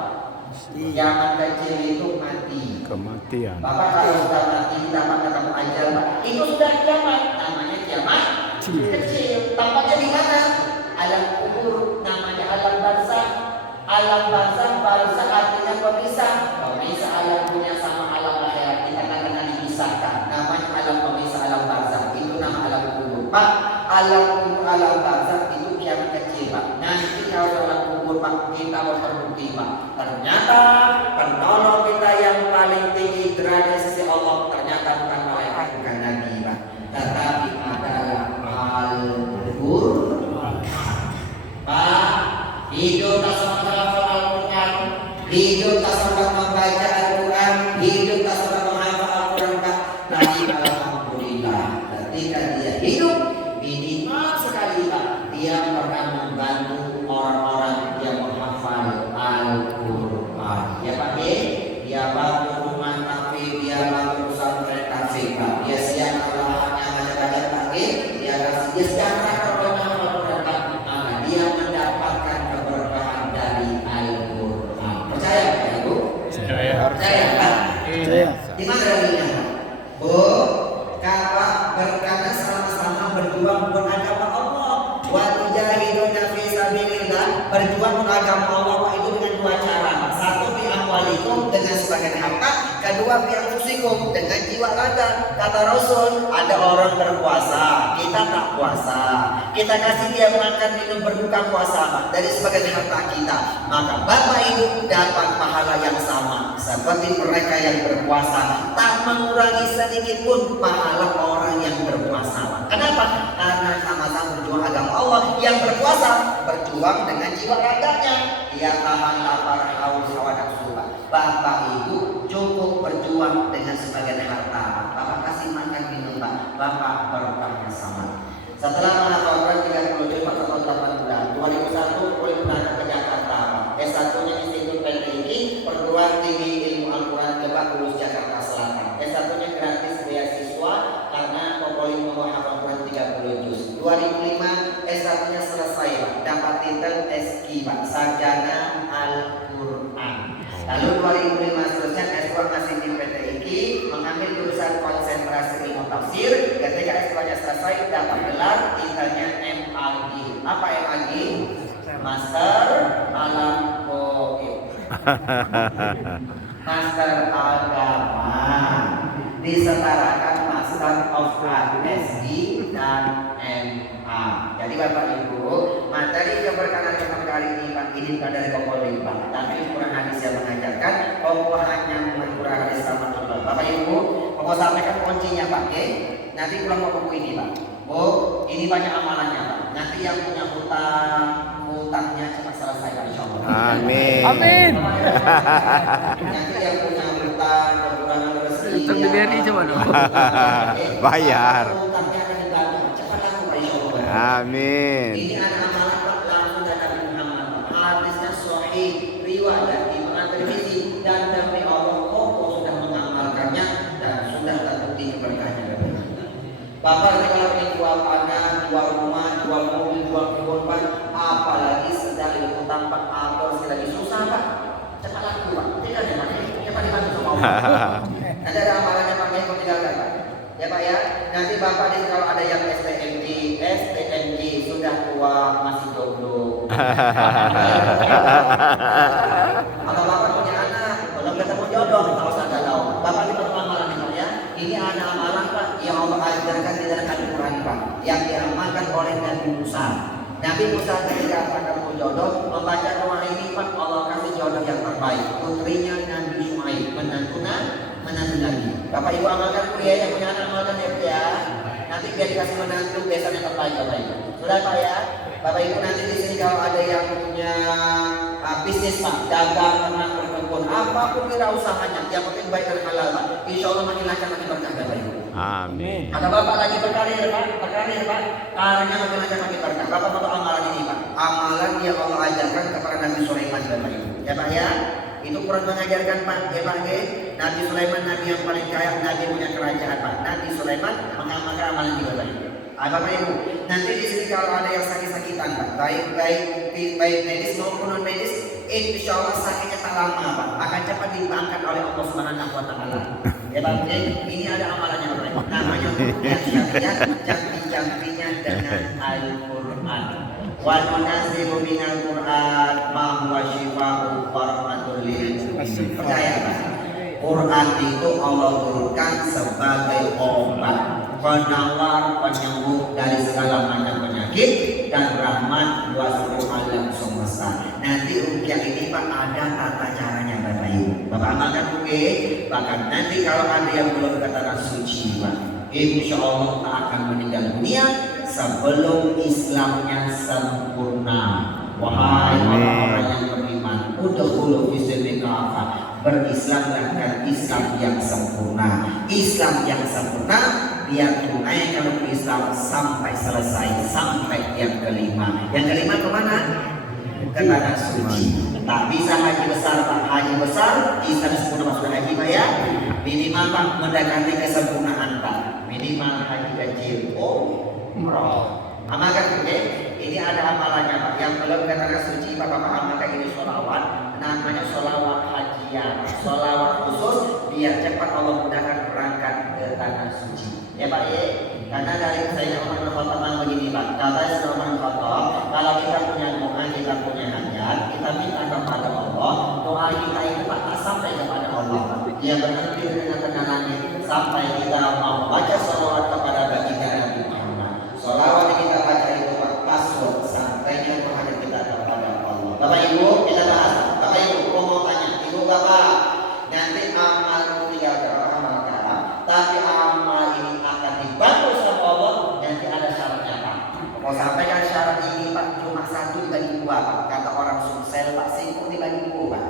Kiamat kecil itu mati, Kematian. Bapak kalau sudah mati dapat ketemu ajal Pak, itu sudah kiamat, namanya kiamat kecil. Tempatnya di mana? Alam kubur, namanya alam barzakh. Alam barzakh artinya pemisah. Pemisah alam dunia sama alam akhirat kita akan dipisahkan. Namanya alam pemisah, alam barzakh. Itu nama alam kubur Pak. Alam kubur, alam barzakh itu kiamat kecil Pak. Nanti kalau alam kubur Pak, kita harus terbukti Pak, ternyata penolong kita yang paling tinggi derajat sisi Allah ternyata bukan malaikat, bukan Nabi Pak, tetapi adalah Al-Quran Pak. Hidup tak sempat menghafal Al-Quran, hidup tak sempat membaca Al-Quran, hidup tak sempat menghafal Al-Quran Pak, tapi alhamdulillah ketika dia hidup minimal sekali Pak, dia pernah membantu orang-orang yang menghafal Al-Quran. Ya Pak, dia bantu rumah tapi dia bantu pesantren kafir Pak. Dia siapkan lahannya macam-macam Pak. Dia kasih, dia siapkan orang-orang Al-Quran Pak. Maka dia mendapatkan keberkahan dari Al-Quran. Percaya Pak Ibu? Percaya Pak? Percaya. Di mana dalilnya? Bu, Kakak berkata sama-sama berjuang untuk agama Allah. Wa tujahiduna fi sabilillah, berjuang untuk agama Allah Pak, itu dengan 2 cara. Satu bi amwalikum, dengan sebagian harta, kedua bi anfusikum, dengan jiwa raga. Kata Rasul, ada orang berpuasa, kita tak puasa, kita kasih dia makan minum berbuka puasa Pak, dari sebagian harta kita, maka Bapak Ibu dapat pahala yang sama seperti mereka yang berpuasa, tak mengurangi sedikit pun pahala orang yang berpuasa Pak. Kenapa? Karena sama-sama berjuang agama Allah. Yang berpuasa berjuang dengan jiwa raganya, dia tahan lapar, haus, hawa nafsu Pak. Bapak Ibu cukup berjuang dengan sebagian harta, Bapak kasih makan minum Pak, Bapak barokahnya sama. Setelah menghafalkan 30 juz 4 bulan, 2001 kuliah berangkat ke Jakarta Pak. S1-nya Institut PTII, perguruan tinggi ilmu Al-Quran Lebak Bulus Jakarta Selatan. S1-nya gratis beasiswa karena Popoli mau hafal Quran 30 juz. 2005 S1-nya selesai Pak, dapat titel SQ Pak, sarjana Al-Quran. Lalu 2005 seterusnya S2 masih di PT IKI, mengambil jurusan konsentrasi ilmu tafsir. Ketika S2-nya selesai dapat gelar titelnya MAG. Apa MAG? Master Alam Goib. Master Agama. Disetarakan Master of Art SI dan MA. Jadi Bapak Ibu, materi yang berkenan dengan kali ini Pak, ini bukan dari Kopolri Pak, tapi Quran hadis yang mengajarkan bahwa hanya Quran hadis sama Allah. Bapak Ibu, mau sampaikan kuncinya Pak, oke? Nanti pulang bawa buku ini Pak. Oh, ini banyak amalannya Pak. Nanti yang punya hutangnya cepat selesai Pak, insya Allah. Amin. Amin. Nanti yang punya hutang, kekurangan rezeki. Hutang di BRI coba dong. Bayar. Hutangnya akan dibantu. Cepat laku Pak, insya Allah. Amin. Ini ada amalan Pak langsung dari Nabi Muhammad. Hadisnya sahih, riwayat Imam Tirmizi dan demi Allah kok sudah mengamalkannya dan sudah terbukti keberkahannya. Bapak nanti kalau ingin jual tanah, jual rumah, jual mobil, jual kebun Pak, apalagi sedang berhutang Pak atau sedang susah Pak, cepat laku Pak. Tidak ada Pak, cepat dibantu sama Allah. Nanti ada amalannya Pak, yang tinggalkan Pak. Ya Pak ya, nanti Bapak ini kalau ada yang STMG sudah tua masih jomblo. Atau Bapak punya anak, belum ketemu jodoh, tak usah galau. Bapak ini perlu amalan nih Pak ya. Ini ada amalan Pak yang Allah ajarkan di dalam Al-Quran Pak, yang diamalkan oleh Nabi Musa. Nabi Musa ketika ketemu jodoh membaca doa ini Pak, Allah kasih jodoh yang terbaik. Putrinya Nabi Syuaib, menantu lagi. Bapak Ibu amalkan kuliah yang punya anak amalkan ya. Nanti biar dikasih menantu biasanya terbaik Bapak Ibu. Sudah Pak ya. Bapak Ibu nanti di sini kalau ada yang punya bisnis Pak, dagang, ternak, berkebun, apapun usahanya, yang penting baik dan halal Pak. Insya Allah makin lancar makin berkah Bapak Ibu. Amin. Atau Bapak lagi berkarir Pak, karirnya makin lancar makin berkah. Bapak mau amalan ini Pak, amalan yang Allah ajarkan kepada Nabi Sulaiman Bapak Ibu. Ya Pak ya. Itu Quran mengajarkan Pak, ya Pak ya. Nabi Sulaiman Nabi yang paling kaya, Nabi punya kerajaan Pak. Nabi Sulaiman mengamalkan amalan juga Pak Ibu. Bapak Ibu, nanti di sini kalau ada yang sakit-sakitan Pak, baik medis maupun non medis, insya Allah sakitnya tak lama Pak, akan cepat diangkat oleh Allah Subhanahu wa Ta'ala. Ya Pak, ini ada amalannya Pak. Namanya syariat, jampi-jampinya dengan Al-Quran. Wa nunazzilu minal Qur'an ma huwa syifaa'un wa rahmatun lil mu'minin. Percaya Pak? Quran itu Allah turunkan sebagai obat, penawar, penyembuh dari segala macam penyakit dan rahmat buat seluruh alam semesta. Nanti rukyah ini Pak ada tata caranya Bapak Ibu. Bapak amalkan rukyah, bahkan nanti kalau ada yang belum ke tanah suci Pak, insya Allah tak akan meninggal dunia sebelum Islamnya sempurna. Wahai orang-orang yang beriman, udkhulu fi silmi kafah, berislamlah dan Islam yang sempurna. Islam yang sempurna biar tunai kalau Islam sampai selesai, sampai yang kelima. Yang kelima kemana? Ke tanah suci. Tak bisa haji besar Pak, haji besar Islam sempurna masuk haji Pak ya. Minimal Pak mendekati kesempurnaan Pak. Minimal haji kecil. Umroh. Amalkan ini ada amalannya Pak. Yang belum ke tanah suci Bapak amalkan ini sholawat. Namanya sholawat hajian, sholawat khusus biar cepat Allah mudahkan berangkat ke tanah suci. Ya Pak ya. Karena dari saya Umar bin Khattab begini Pak. Kata saya Umar bin Khattab, kalau kita punya doa, kita punya hajat, kita minta kepada Allah, doa kita itu Pak tak sampai kepada Allah. Dia berhenti dengan kenalannya sampai kita mau baca sholawat kepada baginda Nabi Muhammad. Sholawat yang kita baca itu Pak password sampainya menghadap kita kepada Allah. Bapak Ibu kita bahas. Bapak Ibu mau tanya, Ibu Bapak, nanti amal tinggal amalkan, tapi amal ini akan dibantu sama Allah. Nanti ada syaratnya Pak. Mau sampaikan syarat ini Pak, cuma satu dibagi dua Pak. Kata orang Sumsel Pak, simpul dibagi dua Pak.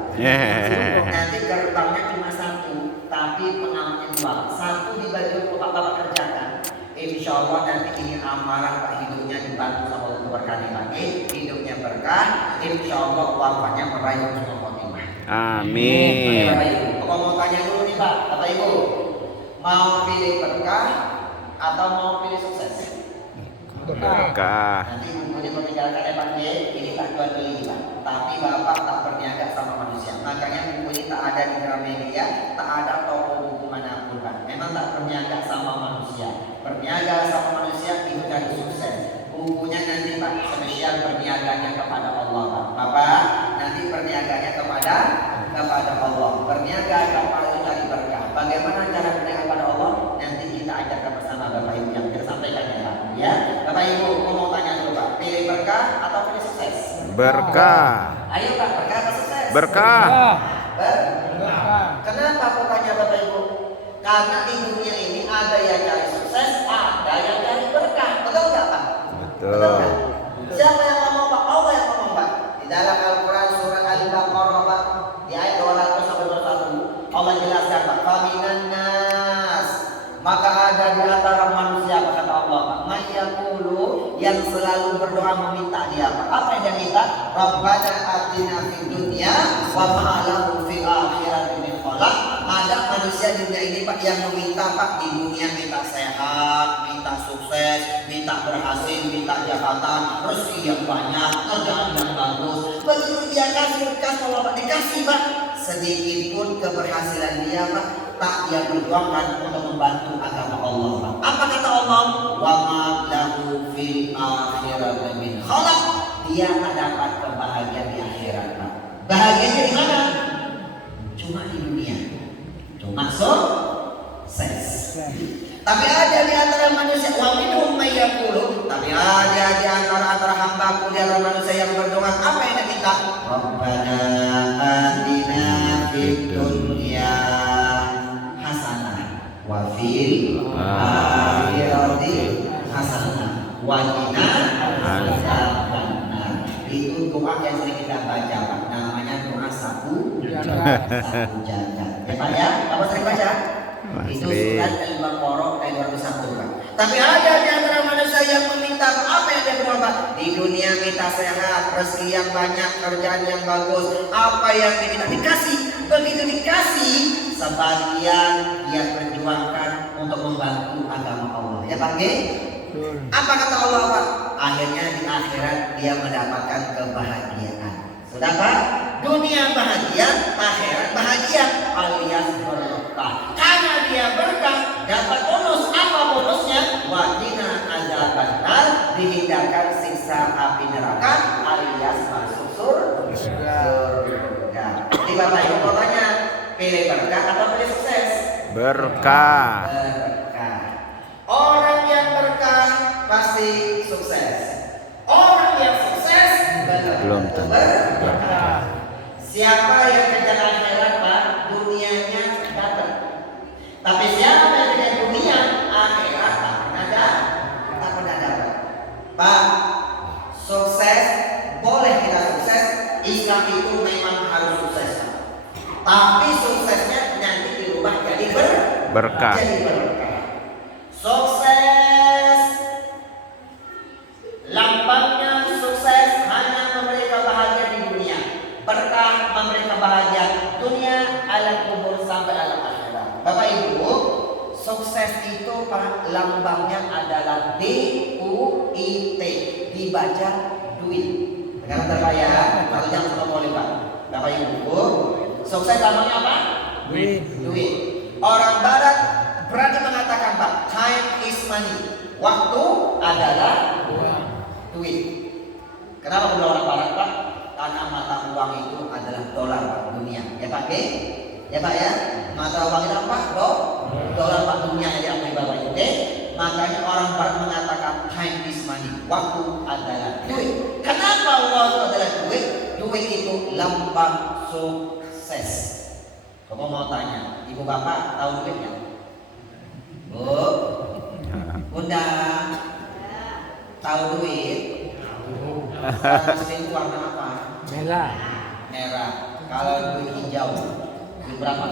Nanti gerbangnya cuma satu, tapi pengamalnya dua. Satu dibagi dua Pak, Bapak kerjakan. Insya Allah nanti ini amalan Pak, hidupnya dibantu sama Allah berkali lagi, hidupnya berkah. Insya Allah wafatnya meraih husnul khotimah. Amin. Bapak Ibu, Bapak mau tanya dulu nih Pak, Bapak Ibu, mau pilih berkah atau mau pilih sukses? Berkah. Nanti bukunya peninggalkan Pak ini kita jual beli Pak. Tapi Bapak tak berniaga sama manusia. Makanya buku ini tak ada di Gramedia, tak ada toko buku manapun Pak. Memang tak berniaga sama manusia. Berniaga sama manusia itu cari sukses. Bukunya nanti Pak spesial berniaganya kepada Allah Pak. Bapak nanti berniaganya kepada Allah. Berniaga kepada itu cari berkah. Bagaimana cara berniaga kepada Allah? Nanti kita ajarkan bersama Bapak Ibu yang kita sampaikan ya Pak. Ya, Bapak Ibu mau tanya dulu Pak, pilih berkah atau pilih sukses? Berkah. Ayo Pak, berkah atau sukses? Berkah. Berkah. Kenapa kok tanya Bapak Ibu? Karena di dunia ini ada yang cari sukses, ada yang cari berkah. Betul nggak Pak? Betul. Siapa yang ngomong Pak? Allah yang ngomong Pak. Di dalam Al-Quran surat Al-Baqarah Pak, di ayat 200 sampai 201, Allah jelaskan Pak, faminan nas, maka ada di antara manusia kata Allah Pak, mayyaqulu, yang selalu berdoa meminta dia Pak. Apa yang dia minta? Rabbana atina fid dunya wa ma lahu fil akhirati min khalaq. Ada manusia di dunia ini Pak yang meminta Pak, di dunia minta sehat, minta sukses, minta berhasil, minta jabatan, rezeki yang banyak, kerjaan yang bagus. Begitu dia kasih kalau Pak dikasih Pak, sedikit pun keberhasilan dia Pak tak dia perjuangkan untuk membantu agama Allah Pak. Apa kata Allah? Wa ma lahu fil akhirati min khalaq. Dia dapat kebahagiaan di akhirat Pak. Bahagianya di mana? Cuma di dunia. Cuma sukses. Tapi ada di antara manusia, wa minhum may yaqulu, tapi ada di antara hambaku di antara manusia yang berdoa, apa yang dia minta? Rabbana atina fid dunya hasanah wa fil akhirati hasanah wa qina adzabannar. Itu doa yang sering kita baca Pak, namanya doa sapu jagat. Ya Pak ya, apa sering baca? Itu surat Al-Baqarah ayat 201 Pak. Tapi ada di antara manusia yang meminta apa yang dia berdoa Pak? Di dunia minta sehat, rezeki yang banyak, kerjaan yang bagus. Apa yang diminta dikasih. Begitu dikasih, sebagian dia perjuangkan untuk membantu agama Allah. Ya Pak G? Apa kata Allah Pak? Akhirnya di akhirat dia mendapatkan kebahagiaan. Sudah Pak? Dunia bahagia, akhirat bahagia, alias berkah. Karena dia berkah, dapat bonus. Apa bonusnya? Waqina adzabannar, dihindarkan siksa api neraka, alias masuk surga. Jadi Bapak Ibu mau tanya, pilih berkah atau pilih sukses? Berkah. Berkah. Orang yang berkah pasti sukses. Orang yang sukses Belum tentu berkah. Siapa yang kejar akhirat Pak, dunianya dapat. Tapi siapa yang kejar dunia, akhirat tak pernah dapat. Pak, sukses boleh kita sukses. Islam itu memang harus sukses. Tapi suksesnya nanti dirubah jadi berkah. Jadi berkah. Sukses, lambangnya sukses hanya memberi kebahagiaan di dunia. Berkah memberi kebahagiaan dunia, alam kubur sampai alam akhirat. Bapak Ibu, sukses itu Pak, lambangnya adalah DUIT, dibaca duit. Sekarang terkaya, atau jangan suka boleh Pak. Bapak Ibu, sukses lambangnya apa? Duit. Orang Barat berani mengatakan Pak, time is money. Waktu adalah duit. Kenapa benar orang Barat Pak? Karena mata uang itu adalah dolar Pak, dunia. Ya Pak, oke? Ya Pak ya? Mata uang itu apa? Dolar Pak, dunia yang diakui Bapak Ibu. Oke? Makanya orang Barat mengatakan time is money. Waktu adalah duit. Kenapa uang itu adalah duit? Duit itu lambang sukses. Kamu mau tanya, ibu bapak tahu duitnya? Bu, bunda, tahu duit? Mesin warna apa? Merah. Kalau duit hijau, duit berapa?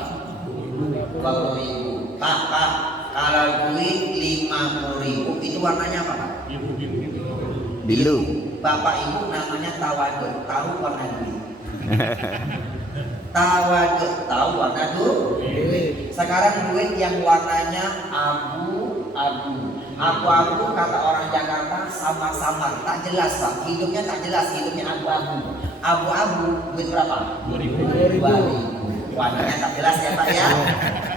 20.000. Pak, kalau duit 50.000 itu warnanya apa Pak? Biru. Bapak ibu namanya tawadu, tahu warna duit. Tawadu, tahu warna duit. Sekarang duit yang warnanya abu-abu. Abu-abu kata orang Jakarta samar-samar, tak jelas Pak. Hidupnya tak jelas, hidupnya abu-abu. Abu-abu duit berapa? 2.000. Warnanya tak jelas ya Pak ya.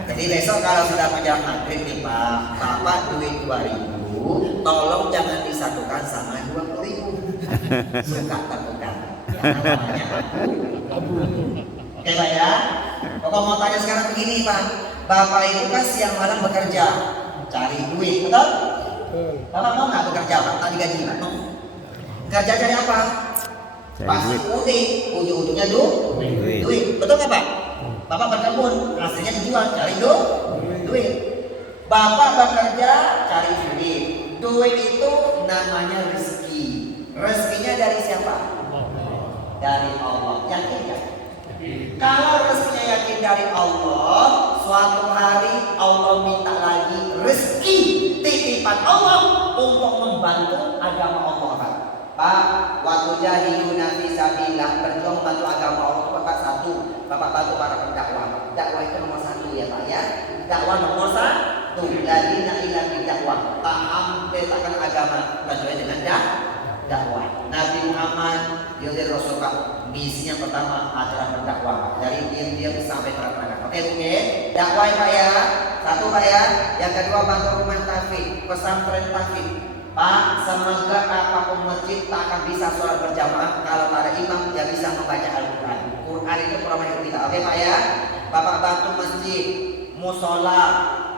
Jadi besok kalau sudah menjelang maghrib nih Pak, Bapak duit 2.000, tolong jangan disatukan sama 20.000. Suka tak bukan? Namanya abu. Oke Pak ya. Bapak mau tanya sekarang begini Pak. Bapak itu kan siang malam bekerja, cari duit, betul? Bapak mau nggak bekerja Pak? Tadi gaji Pak? Kerja cari apa? Pasti unik, ujung-ujungnya duit. Betul nggak Pak? Bapak berkebun, hasilnya dijual, cari duit. Bapak bekerja, cari duit. Duit itu namanya rezeki. Rezekinya dari siapa? Dari Allah. Yakin ya? Kalau rezekinya yakin dari Allah, suatu hari Allah minta lagi rezeki titipan Allah untuk membantu agama Allah Pak. Waktu jahiluna fisabilillah, berjuang membantu agama Allah Bapak satu, Bapak bantu para pendakwah. Dakwah itu nomor satu ya Pak ya. Dakwah nomor satu. Jadi na'ilah dakwah. Paham petakan agama kecuali dengan dakwah. Nabi Muhammad diutus Rasul Pak. Misinya pertama adalah berdakwah dari diam-diam sampai terang-terangan. Oke. Dakwah Pak ya. Satu Pak ya. Yang kedua bantu rumah tahfidz, pesantren tahfidz. Pak, semoga apapun masjid tak akan bisa sholat berjamaah kalau tak ada imam yang bisa membaca Al-Quran. Quran itu Quran hidup kita. Oke Pak ya. Bapak bantu masjid, musola,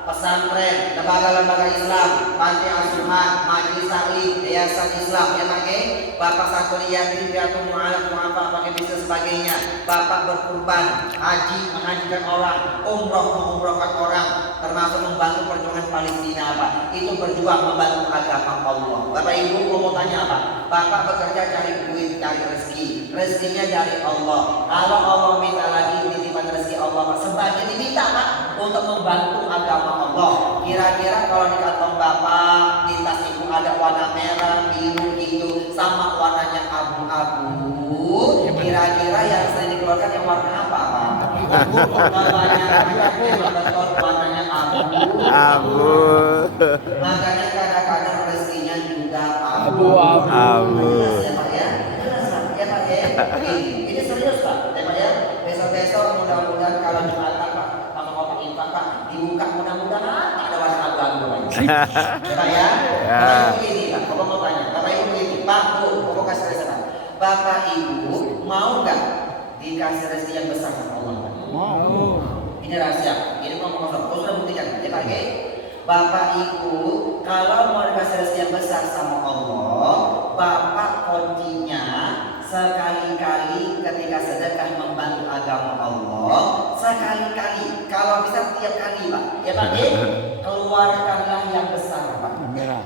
pesantren, lembaga-lembaga Islam, panti asuhan, majelis taklim, yayasan Islam ya Pak. Bapak satu yatim piatu mu'alaf mu'afa pakai bisnis sebagainya. Bapak berkurban, haji menghajikan orang, umroh mengumrohkan orang, termasuk membantu perjuangan Palestina Pak. Itu berjuang membantu agama Allah. Bapak Ibu mau tanya apa? Bapak bekerja cari duit, cari rezeki. Rezekinya dari Allah. Kalau Allah minta lagi titipan rezeki Allah Pak, sebagian diminta Pak untuk membantu agama Allah. Kira-kira kalau di kantong Bapak, di tas Ibu ada warna merah, biru, hijau, sama warnanya abu-abu. Kira-kira yang sering dikeluarkan yang warna apa Pak? Warnanya abu. Makanya kadang-kadang rezekinya juga abu. Ya Pak ya. Ini serius Pak. Ya Pak ya. Besok-besok mudah-mudahan kalau Jumatan Pak, sama Bapak infak Pak, dibuka mudah-mudahan tak ada warna abu-abu lagi. Ya Pak ya. Bapak Ibu begini Pak, Bapak mau tanya. Bapak Ibu begini, Pak, Bu, Bapak kasih rezeki Pak. Bapak Ibu mau nggak dikasih rezeki yang besar sama Allah? Mau. Ini rahasia. Ini ngomong kosong. Kau sudah buktikan. Ya Pak ya. Bapak Ibu kalau mau dikasih rezeki yang besar sama Allah, Bapak kuncinya sekali-kali ketika sedekah membantu agama Allah, sekali-kali, kalau bisa tiap kali Pak, ya Pak, keluarkanlah yang besar Pak.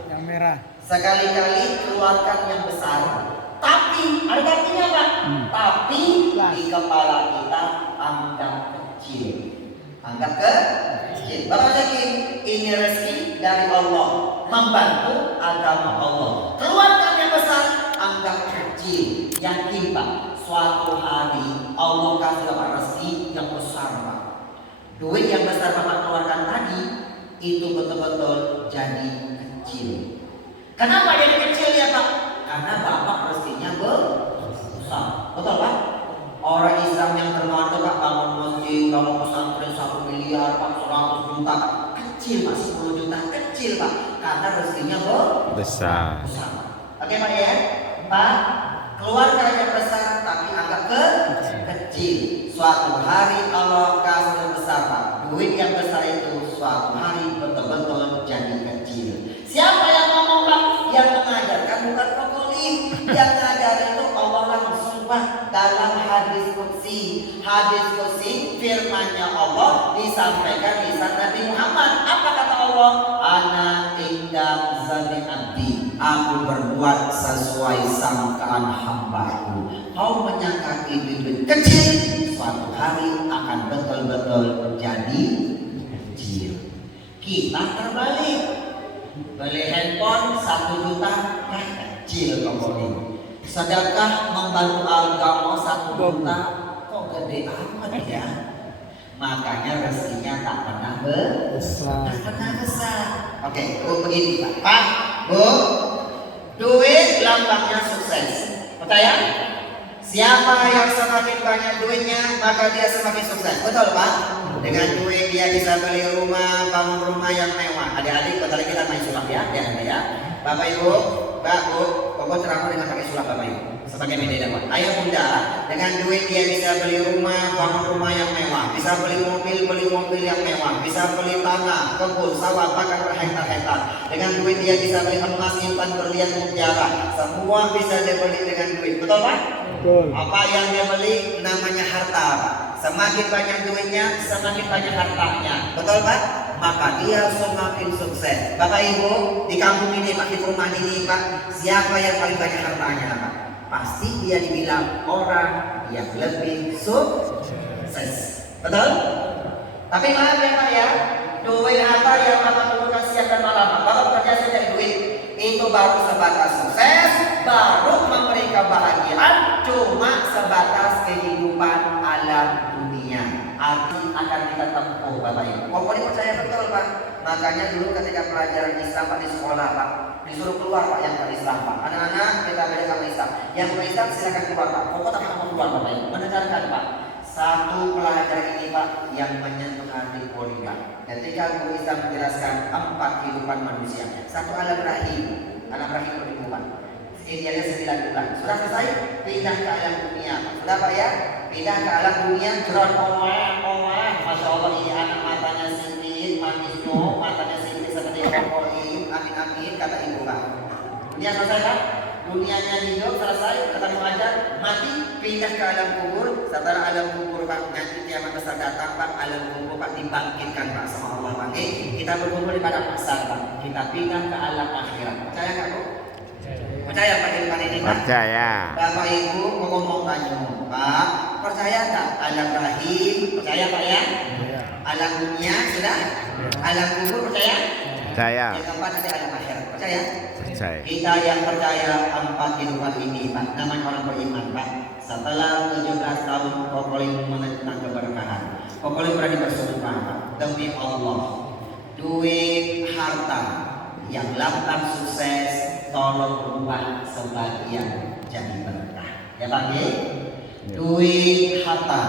Yang merah. Sekali-kali keluarkan yang besar. Tapi ada artinya Pak. Tapi di kepala kita anggap kecil. Anggap kecil. Bapak yakin ini rezeki dari Allah, membantu agama Allah. Keluarkan yang besar, anggap kecil. Yakin Pak, suatu hari Allah kasih Bapak rezeki yang besar Pak. Duit yang besar Bapak keluarkan tadi itu betul-betul jadi kecil. Kenapa jadi kecil ya Pak? Karena Bapak rezekinya besar. Betul Pak? Orang Islam yang terkenal Pak bangun masjid, bangun pesantren 1 miliar Pak, 100 juta Pak. Kecil Pak, 10 juta kecil Pak. Karena rezekinya besar. Oke Pak ya? Pak, keluarkan yang besar tapi agak kecil. Suatu hari Allah kasih yang besar Pak. Duit yang besar itu suatu hari betul-betul jadi kecil. Siapa yang ngomong Pak? Yang mengajarkan bukan Kokolim. Yang mengajarkan itu Allah langsung Pak. Dalam hadis qudsi. Hadis qudsi firmannya Allah disampaikan lisan Nabi Muhammad. Apa kata Allah? Ana inda zanni abdi. Aku berbuat sesuai sangkaan hambaku. Kau menyangka itu kecil, suatu hari akan betul-betul jadi kecil. Kita terbalik. Beli handphone 1 juta kecil komponen. Sedekah membantu agama 1 juta kok gede amat ya. makanya rezekinya tak pernah besar. Oke, begini Pak. Pak, Bu, duit lambangnya sukses. Percaya? Siapa yang semakin banyak duitnya, maka dia semakin sukses. Betul Pak? Dengan duit dia bisa beli rumah, bangun rumah yang mewah. Adik-adik, bentar lagi kita main sulap ya, ya. Bapak Ibu, Mbak Bu, pokok ceramah dengan pakai sulap Bapak Ibu sebagai media dakwah. Ayo Bunda, dengan duit dia bisa beli rumah, bangun rumah yang mewah, bisa beli mobil yang mewah, bisa beli tanah, kebun, sawah, bahkan berhektar-hektar. Dengan duit dia bisa beli emas, intan, berlian, mutiara. Semua bisa dia beli dengan duit. Betul Pak? Betul. Apa yang dia beli namanya harta Pak. Semakin banyak duitnya, semakin banyak hartanya. Betul Pak? Maka dia semakin sukses. Bapak Ibu, di kampung ini Pak, di rumah ini Pak, siapa yang paling banyak hartanya Pak? Pasti dia dibilang orang yang lebih sukses. Betul? Tapi maaf ya Pak ya, duit harta yang Bapak kumpulkan siang dan malam, Bapak kerja saja duit, itu baru sebatas sukses, baru memberi kebahagiaan, cuma sebatas kehidupan alam dunia. Arti akan kita tempuh Bapak Ibu. Pokoknya percaya betul Pak. Makanya dulu ketika pelajaran Islam Pak di sekolah Pak, disuruh keluar Pak yang berislam Pak. Anak-anak kita beda sama Islam. Yang berislam silakan keluar Pak. Pokoknya tak mau keluar Bapak Ibu. Mendengarkan Pak. Satu pelajaran ini Pak yang menyentuh hati Polri Pak. Ketika guru Islam menjelaskan 4 kehidupan manusia. Satu alam rahim perempuan. Idealnya 9 bulan. Sudah selesai? Pindah ke alam dunia. Sudah Pak ya? Pindah ke alam dunia. Jeron Masya Allah ini anak matanya sipit, manisnya, matanya sipit seperti kokolim. Amin, kata ibu Pak. Dunia selesai Pak? Dunianya hidup selesai, ketemu aja, mati, pindah ke alam kubur. Setelah alam kubur Pak, nanti kiamat besar datang Pak, alam kubur Pak dibangkitkan Pak sama Allah Pak. Kita berkumpul di padang mahsyar Pak. Kita pindah ke alam akhirat. Percaya nggak Bu? Percaya Pak kehidupan ini Pak? Percaya. Bapak Ibu mau ngomong tanya Pak, percaya nggak alam rahim? Percaya Pak ya? Alam dunia sudah? Alam kubur percaya? Percaya. Yang keempat nanti alam akhirat. Percaya? Percaya. Kita yang percaya 4 kehidupan ini Pak, namanya orang beriman Pak. Setelah 17 tahun Kokolim menentang keberkahan, Kokolim berani bersumpah Pak, demi Allah, duit harta yang lambang sukses tolong ubah sebagian jadi berkah. Ya Pak ya? Duit harta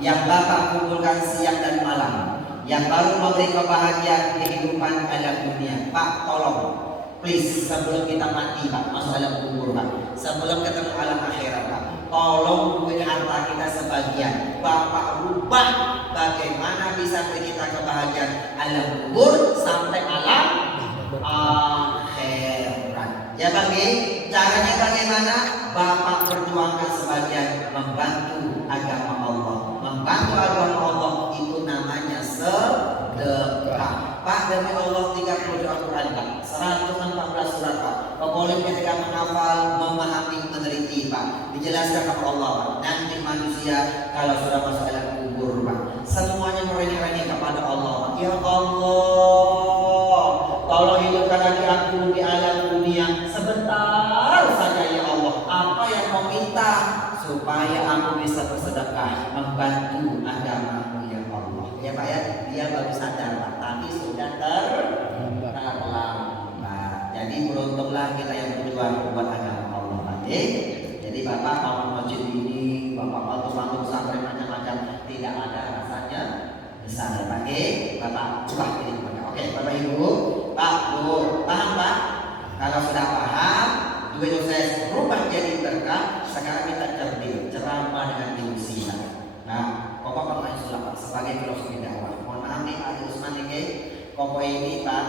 yang Bapak kumpulkan siang dan malam, yang baru memberi kebahagiaan kehidupan alam dunia, Pak tolong, please sebelum kita mati Pak, masuk alam kubur Pak, sebelum ketemu alam akhirat Pak, tolong duit harta kita sebagian Bapak rubah bagaimana bisa beri kita kebahagiaan alam kubur sampai alam akhirat. Ya Pak, caranya bagaimana? Bapak perjuangkan sebagian membantu agama Allah. Membantu agama Allah itu namanya sedekah. Pak, demi Allah 30 Al-Quran Pak, 114 surat Pak. Kokolim ketika menghafal, memahami, meneliti Pak, dijelaskan kepada Allah Pak. Nanti manusia kalau sudah masuk alam kubur Pak, semuanya merengek-rengek kepada Allah Pak. Ya Allah, tolong hidupkan lagi aku di alam dunia sebentar saja ya Allah. Apa yang mau minta supaya aku bisa bersedekah membantu agamamu ya Allah. Ya Pak ya, dia baru sadar Pak, tapi sudah terlambat. Jadi beruntunglah kita yang berjuang buat agama Allah Pak. Jadi Bapak mau masjid ini, Bapak bantu pesantren macam-macam, tidak ada rasanya besar Pak. Bapak ubah ini kepada. Oke Bapak Ibu, Pak Bu, paham Pak? Kalau sudah paham, duit sukses berubah jadi berkah. Sekarang kita ceramah dengan ilusi. Nah, Koko pernah sulap sebagai filosofi dakwah. Mohon maaf nih Pak Usman ini, Koko ini Pak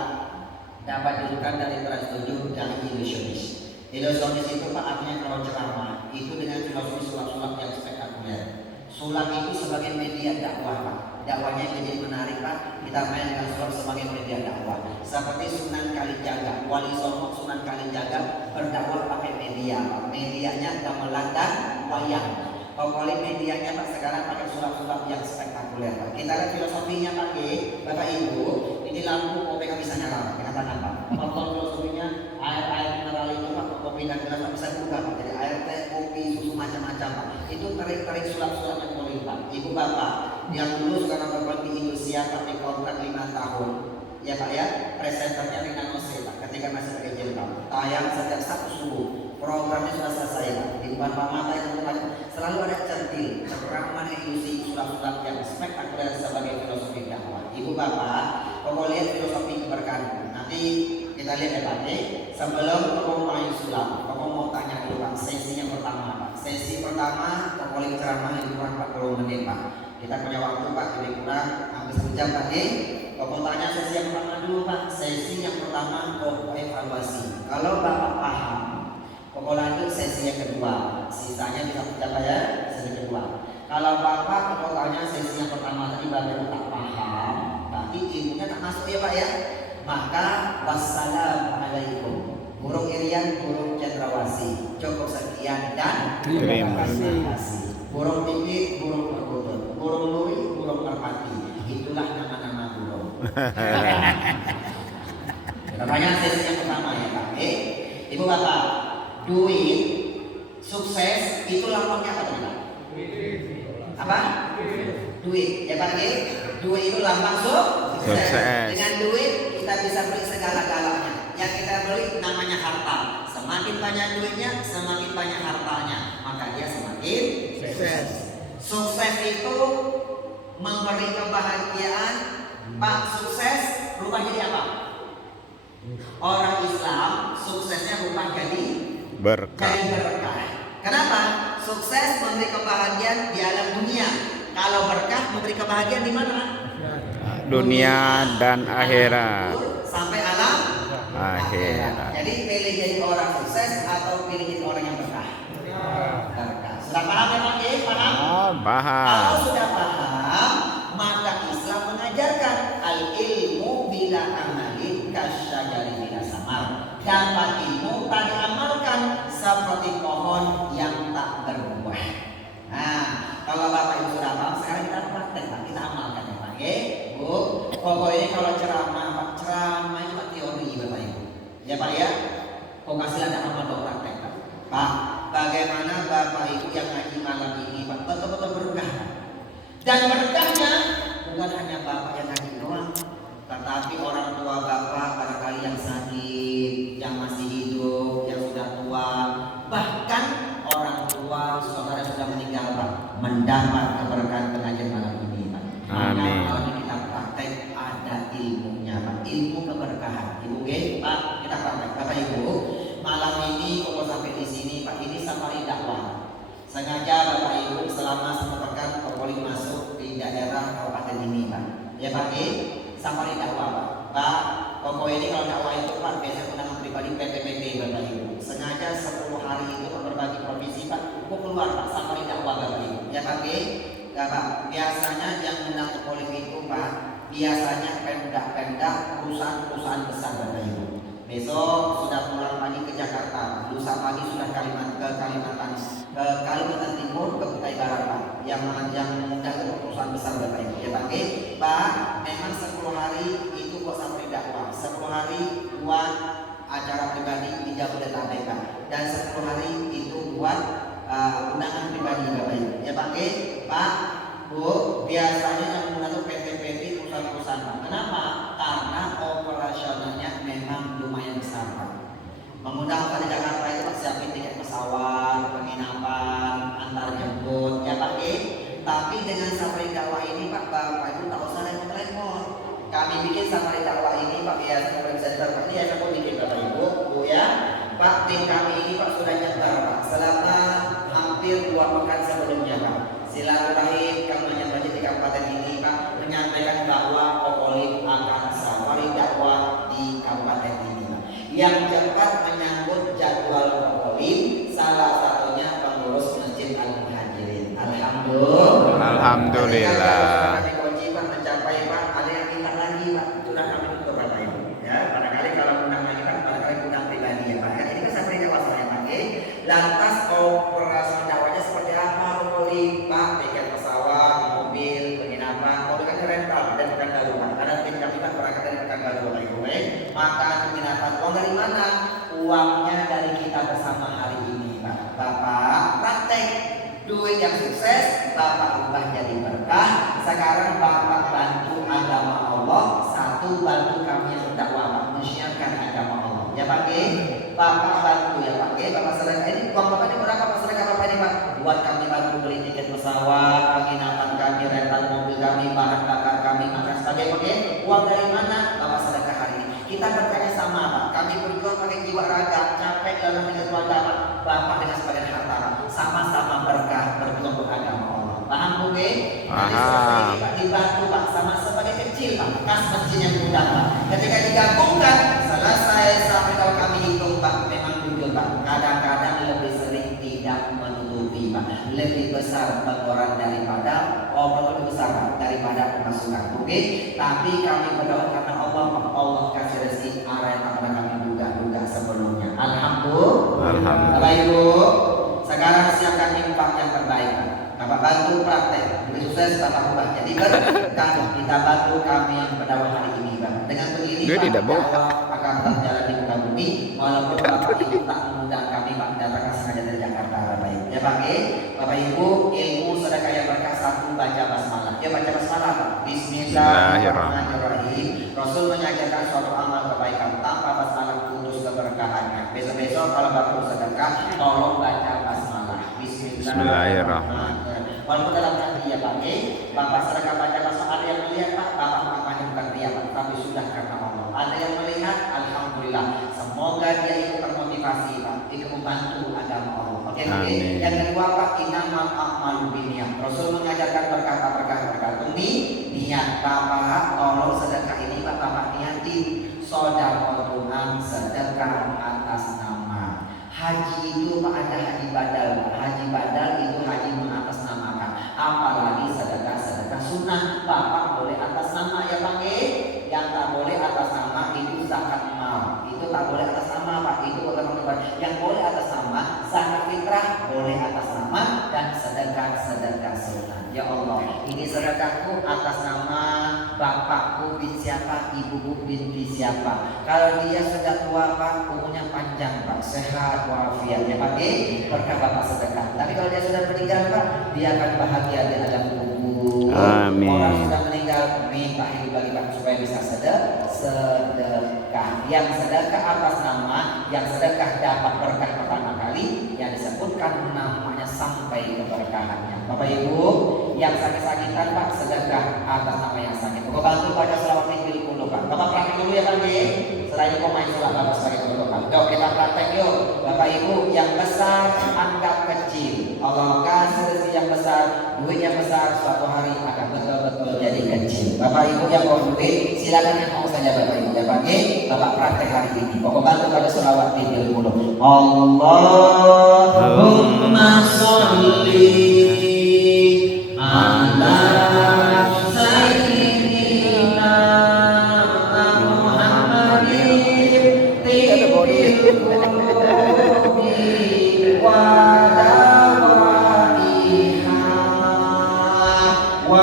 dapat julukan dari Trans 7 dari ilusionis. Ilusionis itu Pak artinya kalau ceramah itu dengan filosofi sulap-sulap yang spektakuler. Sulap itu sebagai media dakwah Pak. Dakwahnya menjadi menarik Pak. Kita main dengan sulap sebagai media dakwah. Seperti Sunan Kalijaga, Wali Songo Sunan Kalijaga berdakwah pakai media Pak. Medianya gamelan dan wayang. Kokolim medianya Pak sekarang pakai sulap-sulap yang spektakuler Pak. Kita lihat filosofinya Pak Bapak Ibu. Ini lampu kopi nggak bisa nyala, kita tanam Pak. Faktor filosofinya air mineral itu Pak, kopi dan gelas bisa berubah Pak. Jadi air teh, kopi, susu macam-macam Pak. itu terik-terik sulap-sulap yang boleh Pak. Ibu bapak yang dulu suka nonton di Indonesia tapi kontrak 5 tahun, ya Pak ya, presenternya Rina Nose Pak, ketika masih pakai jilbab, tayang setiap Sabtu subuh. Programnya sudah selesai Pak. Di depan Pak Mata yang selalu ada centil, ceramah ilusi sulap-sulap yang spektakuler sebagai filosofi dakwah. Ibu bapak, kalau lihat filosofi keberkahan, nanti kita lihat ya Pak. Sebelum kamu mulai sulap, kamu mau tanya dulu Pak, sesinya pertama Pak. Sesi pertama, kamu ceramah yang kurang 40 menit Pak. Kita punya waktu Pak, lebih kurang hampir 1 jam tadi. Kamu tanya sesi yang pertama dulu Pak. Sesi yang pertama kamu evaluasi. Kalau Bapak paham, kamu lanjut sesi yang kedua. Sisanya bisa apa ya? Sesi kedua. Kalau Bapak kamu tanya sesi yang pertama tadi Bapak tak paham, berarti ilmunya tak masuk ya Pak ya. Maka wassalamualaikum. Burung irian, burung cendrawasih. Cukup sekian dan terima kasih. Burung pipit, burung perkutut, burung nuri, burung merpati. Itulah nama-nama burung. Namanya sesi yang pertama ya Pak. Ibu bapak, duit, sukses itu lambangnya apa teman? Apa? Duit. Ya Pak. Duit itu lambang sukses. Dengan duit kita bisa beli segala-galanya. Yang kita beli namanya harta. Semakin banyak duitnya, semakin banyak hartanya, maka dia semakin sukses. Sukses itu memberi kebahagiaan. Pak, sukses berubah jadi apa? Orang Islam suksesnya berubah jadi berkah. Kenapa? Sukses memberi kebahagiaan di alam dunia. Kalau berkah memberi kebahagiaan di mana? Dunia dan akhirat. Sampai alam akhirat. Jadi pilih jadi orang sukses atau pilih jadi orang yang berkah? Berkah. Sudah paham ya Pak? Paham? Paham. Kalau sudah paham, maka Islam mengajarkan al-ilmu bila amalin kasyajari bila samar. Dapat ilmu tak diamalkan seperti pohon yang tak berbuah. Nah, kalau Bapak Ibu sudah paham, sekarang kita praktek Pak, kita amalkan ya Pak. Bu, pokoknya kalau ceramah Pak, ceramah itu Pak teori Bapak Ibu. Ya Pak ya, kok kasih ada amal dong praktek Pak. Pak, bagaimana Bapak Ibu yang ngaji malam ini Pak betul-betul berkah. Dan berkahnya bukan hanya Bapak yang ngaji doang, tetapi orang tua Bapak barangkali yang sakit, yang masih hidup, yang sudah tua, bahkan orang tua saudara sudah meninggal Pak, mendapat keberkahan pengajian malam ini Pak. Amin. Malam ini kita praktek ada ilmunya Pak, ilmu keberkahan. Ibu Pak, kita praktek Bapak Ibu. Malam ini kalau sampai di sini Pak, ini safari dakwah. Sengaja Bapak Ibu selama 1 pekan boleh masuk di daerah kabupaten ini Pak. Ya Pak, safari dakwah Pak. Pak, pokoknya ini kalau dakwah itu Pak biasanya undangan pribadi PPPT Bapak Ibu. Sengaja 10 hari itu berbagi provinsi Pak, aku keluar Pak safari dakwah Bapak Ibu. Ya Pak, ya Pak. Biasanya yang undang ke politik itu Pak, biasanya pemda, perusahaan-perusahaan besar Bapak Ibu. Besok sudah pulang pagi ke Jakarta, lusa pagi sudah Kalimantan Timur, ke Kutai Barat Pak. Yang undang ke perusahaan besar Bapak Ibu. Ya Pak, Pak, memang 10 hari itu kok sampai dakwah. 10 hari buat acara pribadi di Jabodetabek Pak. Dan 10 hari itu buat undangan pribadi Bapak Ibu. Ya Pak, Pak, Bu, biasanya yang mengundang PT perusahaan-perusahaan Pak. Kenapa? Karena operasionalnya memang lumayan besar Pak. Mengundang Pak di Jakarta itu Pak siapin tiket pesawat, penginapan, antar jemput, ya Pak. Tapi dengan safari dakwah ini Pak, Bapak Ibu tak usah repot-repot. Kami bikin safari dakwah ini Pak, biasa web center Pak, ini ya aku bikin Bapak Ibu, Bu ya. Pak, tim kami ini Pak sudah nyetar Pak selama hampir 2 pekan sebelumnya Pak. Silaturahim kampanye di kabupaten ini Pak, menyampaikan bahwa Popolip akan safari dakwah di kabupaten ini Pak. Yang cepat menyambut jadwal Popolip, salah satunya pengurus Masjid Al-Muhajirin. Alhamdulillah. Kami kunci Pak mencapai Pak, ada yang minta lagi Pak, sudah kami tutup Bapak Ibu. Ya, barangkali kalau undang lagi Pak, barangkali undang pribadi ya Pak. Ini kan safari dakwah saya Pak. Lantas operasi dakwahnya seperti apa? Pak, tiket pesawat, mobil, penginapan, kalau kan rental dan Pekanbaru Pak. Ada tim kami Pak berangkat dari Pekanbaru Bapak Ibu. Makan, penginapan, uang dari mana? Uangnya dari kita bersama hari ini Pak. Bapak praktek duit yang sukses, Bapak ubah jadi berkah. Sekarang Bapak bantu agama Allah. Satu, bantu kami yang berdakwah, Pak, menyiarkan agama Allah. Ya Pak, Bapak bantu ya Pak, Bapak sedekah ini uang Bapak ini berapa Pak, sedekah Bapak ini Pak? Buat kami bantu beli tiket pesawat, penginapan kami, rental mobil kami, bahan bakar kami, makan sebagainya. Oke, uang dari mana? Bapak sedekah hari ini. Kita bertanya sama Pak, kami berjuang pakai jiwa raga, capek dalam dengan keluarga Pak. Bapak dengan sebagian harta Pak, sama-sama berkah berjuang untuk agama Allah. Paham Bu? Paham. Pak dibantu Pak, sama sebagai kecil Pak, kas masjid yang mudah Pak. Ketika digabungkan, selesai sampai kalau kami hitung Pak, memang jujur Pak, kadang-kadang lebih sering tidak menutupi Pak, lebih besar pengeluaran daripada lebih besar Pak, daripada pemasukan. Oke, tapi kami berdoa karena Allah Pak, Allah kasih rezeki arah yang pernah kami duga-duga sebelumnya. Alhamdulillah. Bapak Ibu, sekarang siapkan infak yang terbaik Pak. Bapak bantu praktek, beri sukses Bapak ubah jadi berkah. Kita bantu kami yang berdakwah hari ini Pak. Dengan begini Pak, dakwah akan tetap jalan di muka bumi, walaupun Bapak Ibu tak mengundang kami Pak datangkan sengaja dari Jakarta Bapak Ibu. Ya Pak, Bapak Ibu, ilmu sedekah yang berkah satu, baca basmalah. Ya baca basmalah Pak. Bismillahirrahmanirrahim. Rasul mengajarkan suatu amal kebaikan tanpa basmalah putus keberkahannya. Besok-besok kalau Bapak sedekah, tolong baca basmalah. Bismillahirrahmanirrahim. Walaupun dalam hati ya Pak, Bapak sedekah baca basmalah, ada yang melihat Pak, Bapak makanya bukan dia Pak, tapi sudah karena Allah. Ada yang melihat, alhamdulillah. Semoga dia itu termotivasi Pak, itu membantu agama Allah. Oke. Yang kedua Pak, innamal a'malu binniyat. Rasul mengajarkan berkah tergantung niat. Bapak tolong sedekah ini Pak, Bapak niati sedekah sedekah atas nama haji itu Pak, ada haji badal Pak. Haji badal itu haji mengatasnamakan, apalagi sedekah sunnah. Bapak boleh atas nama ya Pak. Yang tak boleh atas nama itu zakat mal, itu tak boleh atas nama Pak, itu bukan teman. Yang boleh atas nama zakat fitrah, boleh atas nama, dan sedekah sunnah. Ya Allah, ini sedekahku atas nama bapakku bin siapa, ibuku binti siapa. Kalau dia sudah tua Pak, umurnya panjang Pak, sehat walafiat ya Pak, berkah Bapak sedekah. Tapi kalau dia sudah meninggal Pak, dia akan bahagia di alam kubur. Amin. Orang sudah meninggal, minta hidup lagi Pak supaya bisa sedekah. Yang sedekah atas nama, yang sedekah dapat berkah pertama kali, yang disebutkan namanya sampai keberkahannya. Bapak Ibu, yang sakit-sakitan Pak, sedekah atas nama yang sakit. Bapak bantu baca selawat Nabi dulu Pak. Bapak praktek dulu ya Pak. Setelah ini kau main sholat Bapak sebagai penutupan. Yuk kita praktek yuk. Bapak Ibu, yang besar anggap kecil. Allah kasih rezeki yang besar, duit yang besar, suatu hari akan betul-betul jadi kecil. Bapak Ibu yang mau duit, silakan yang mau saja Bapak Ibu ya Pak. Bapak praktek hari ini. Bapak bantu pada selawat Nabi dulu. Allahumma sholli ala sayyidina Muhammadin tibbil qulubi wa dawaiha wa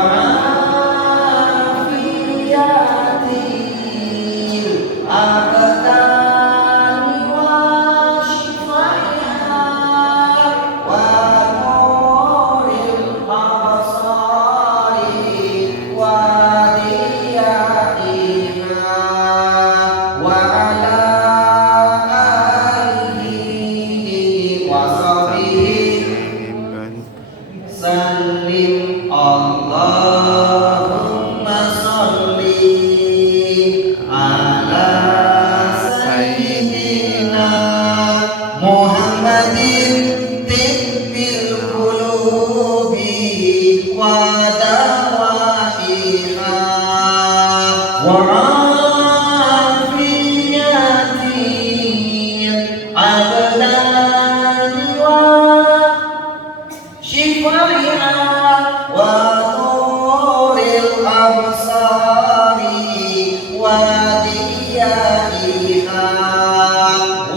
afiyatil abdani wa shifaiha wa nuril absari wa diyaiha wa ala alihi wa sahbihi sallim. Allahumma sholli ala sayyidina Muhammadin tibbil qulubi wa dawaiha wa afiyatil abdani wa shifaiha wa nuril absari wa diyaiha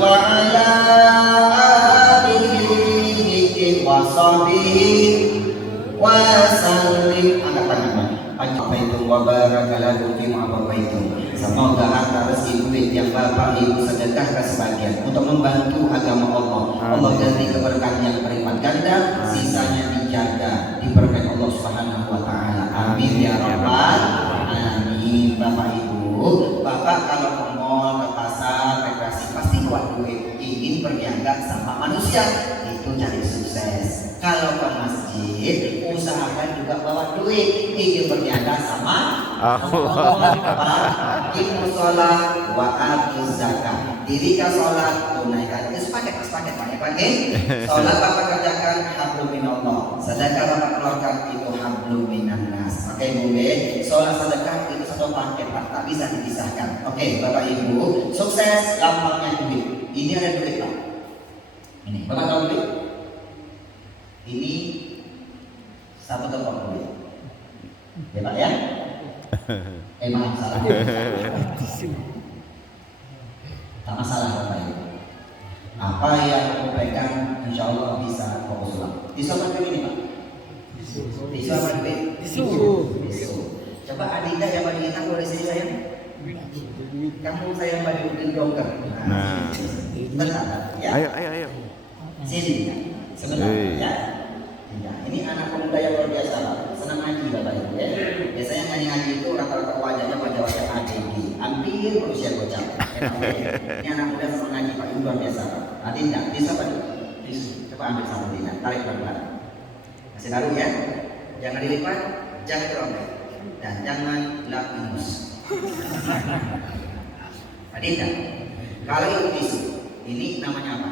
wa ala alihi wa sahbihi wa sallim. Angkat tangan Pak. Wa barakatuhu fi ma baitum. Semoga harta rezeki duit yang Bapak Ibu sedekahkan sebagian untuk membantu agama Allah, Allah ganti keberkahan yang berlipat ganda, sisanya dijaga, diberkahi Allah Subhanahu wa taala. Amin ya rabbal alamin. Bapak Ibu, Bapak kalau ke mall, ke pasar, rekreasi pasti bawa duit, ingin berniaga sama manusia, itu cari sukses. Kalau ke masjid, usahakan juga bawa duit, ingin berniaga sama Allah. Ibu sholat wa atu zakat, dirikan sholat, tunaikan. Itu sepaket pakai. Sholat Bapak kerjakan hablum minallah, sedekah Bapak keluarkan itu hablum minan nas. Oke Bu, sholat sedekah itu satu paket Pak, tak bisa dipisahkan. Oke Bapak Ibu, sukses gampangnya duit. Ini ada duit Pak. Ini Bapak tahu duit? Ini satu tepung duit. Ya Pak ya? Maaf salah. Tak masalah Bapak Ibu. Apa yang aku pegang insya Allah bisa fokus ulang. Disobat ini Pak. Disobat Disu. Coba Adinda yang bagi kita boleh sini sayang. Kamu sayang bagi dokter. Nah. Bentar ya. Ayo. Sini sebentar ya. Ya, ini anak pemuda yang luar biasa Pak. Senang ngaji Bapak Ibu ya. Biasanya ngaji itu rata-rata wajahnya wajah ABG, hampir berusia bocah. Ini anak muda senang ngaji Pak, ini luar biasa Pak. Adinda, bisa Pak? Coba ambil sama Adinda, tarik pelan-pelan. Kasih taruh ya. Jangan dilipat, jangan dirobek, dan jangan lapinus. Adinda, kalau itu tisu, ini namanya apa?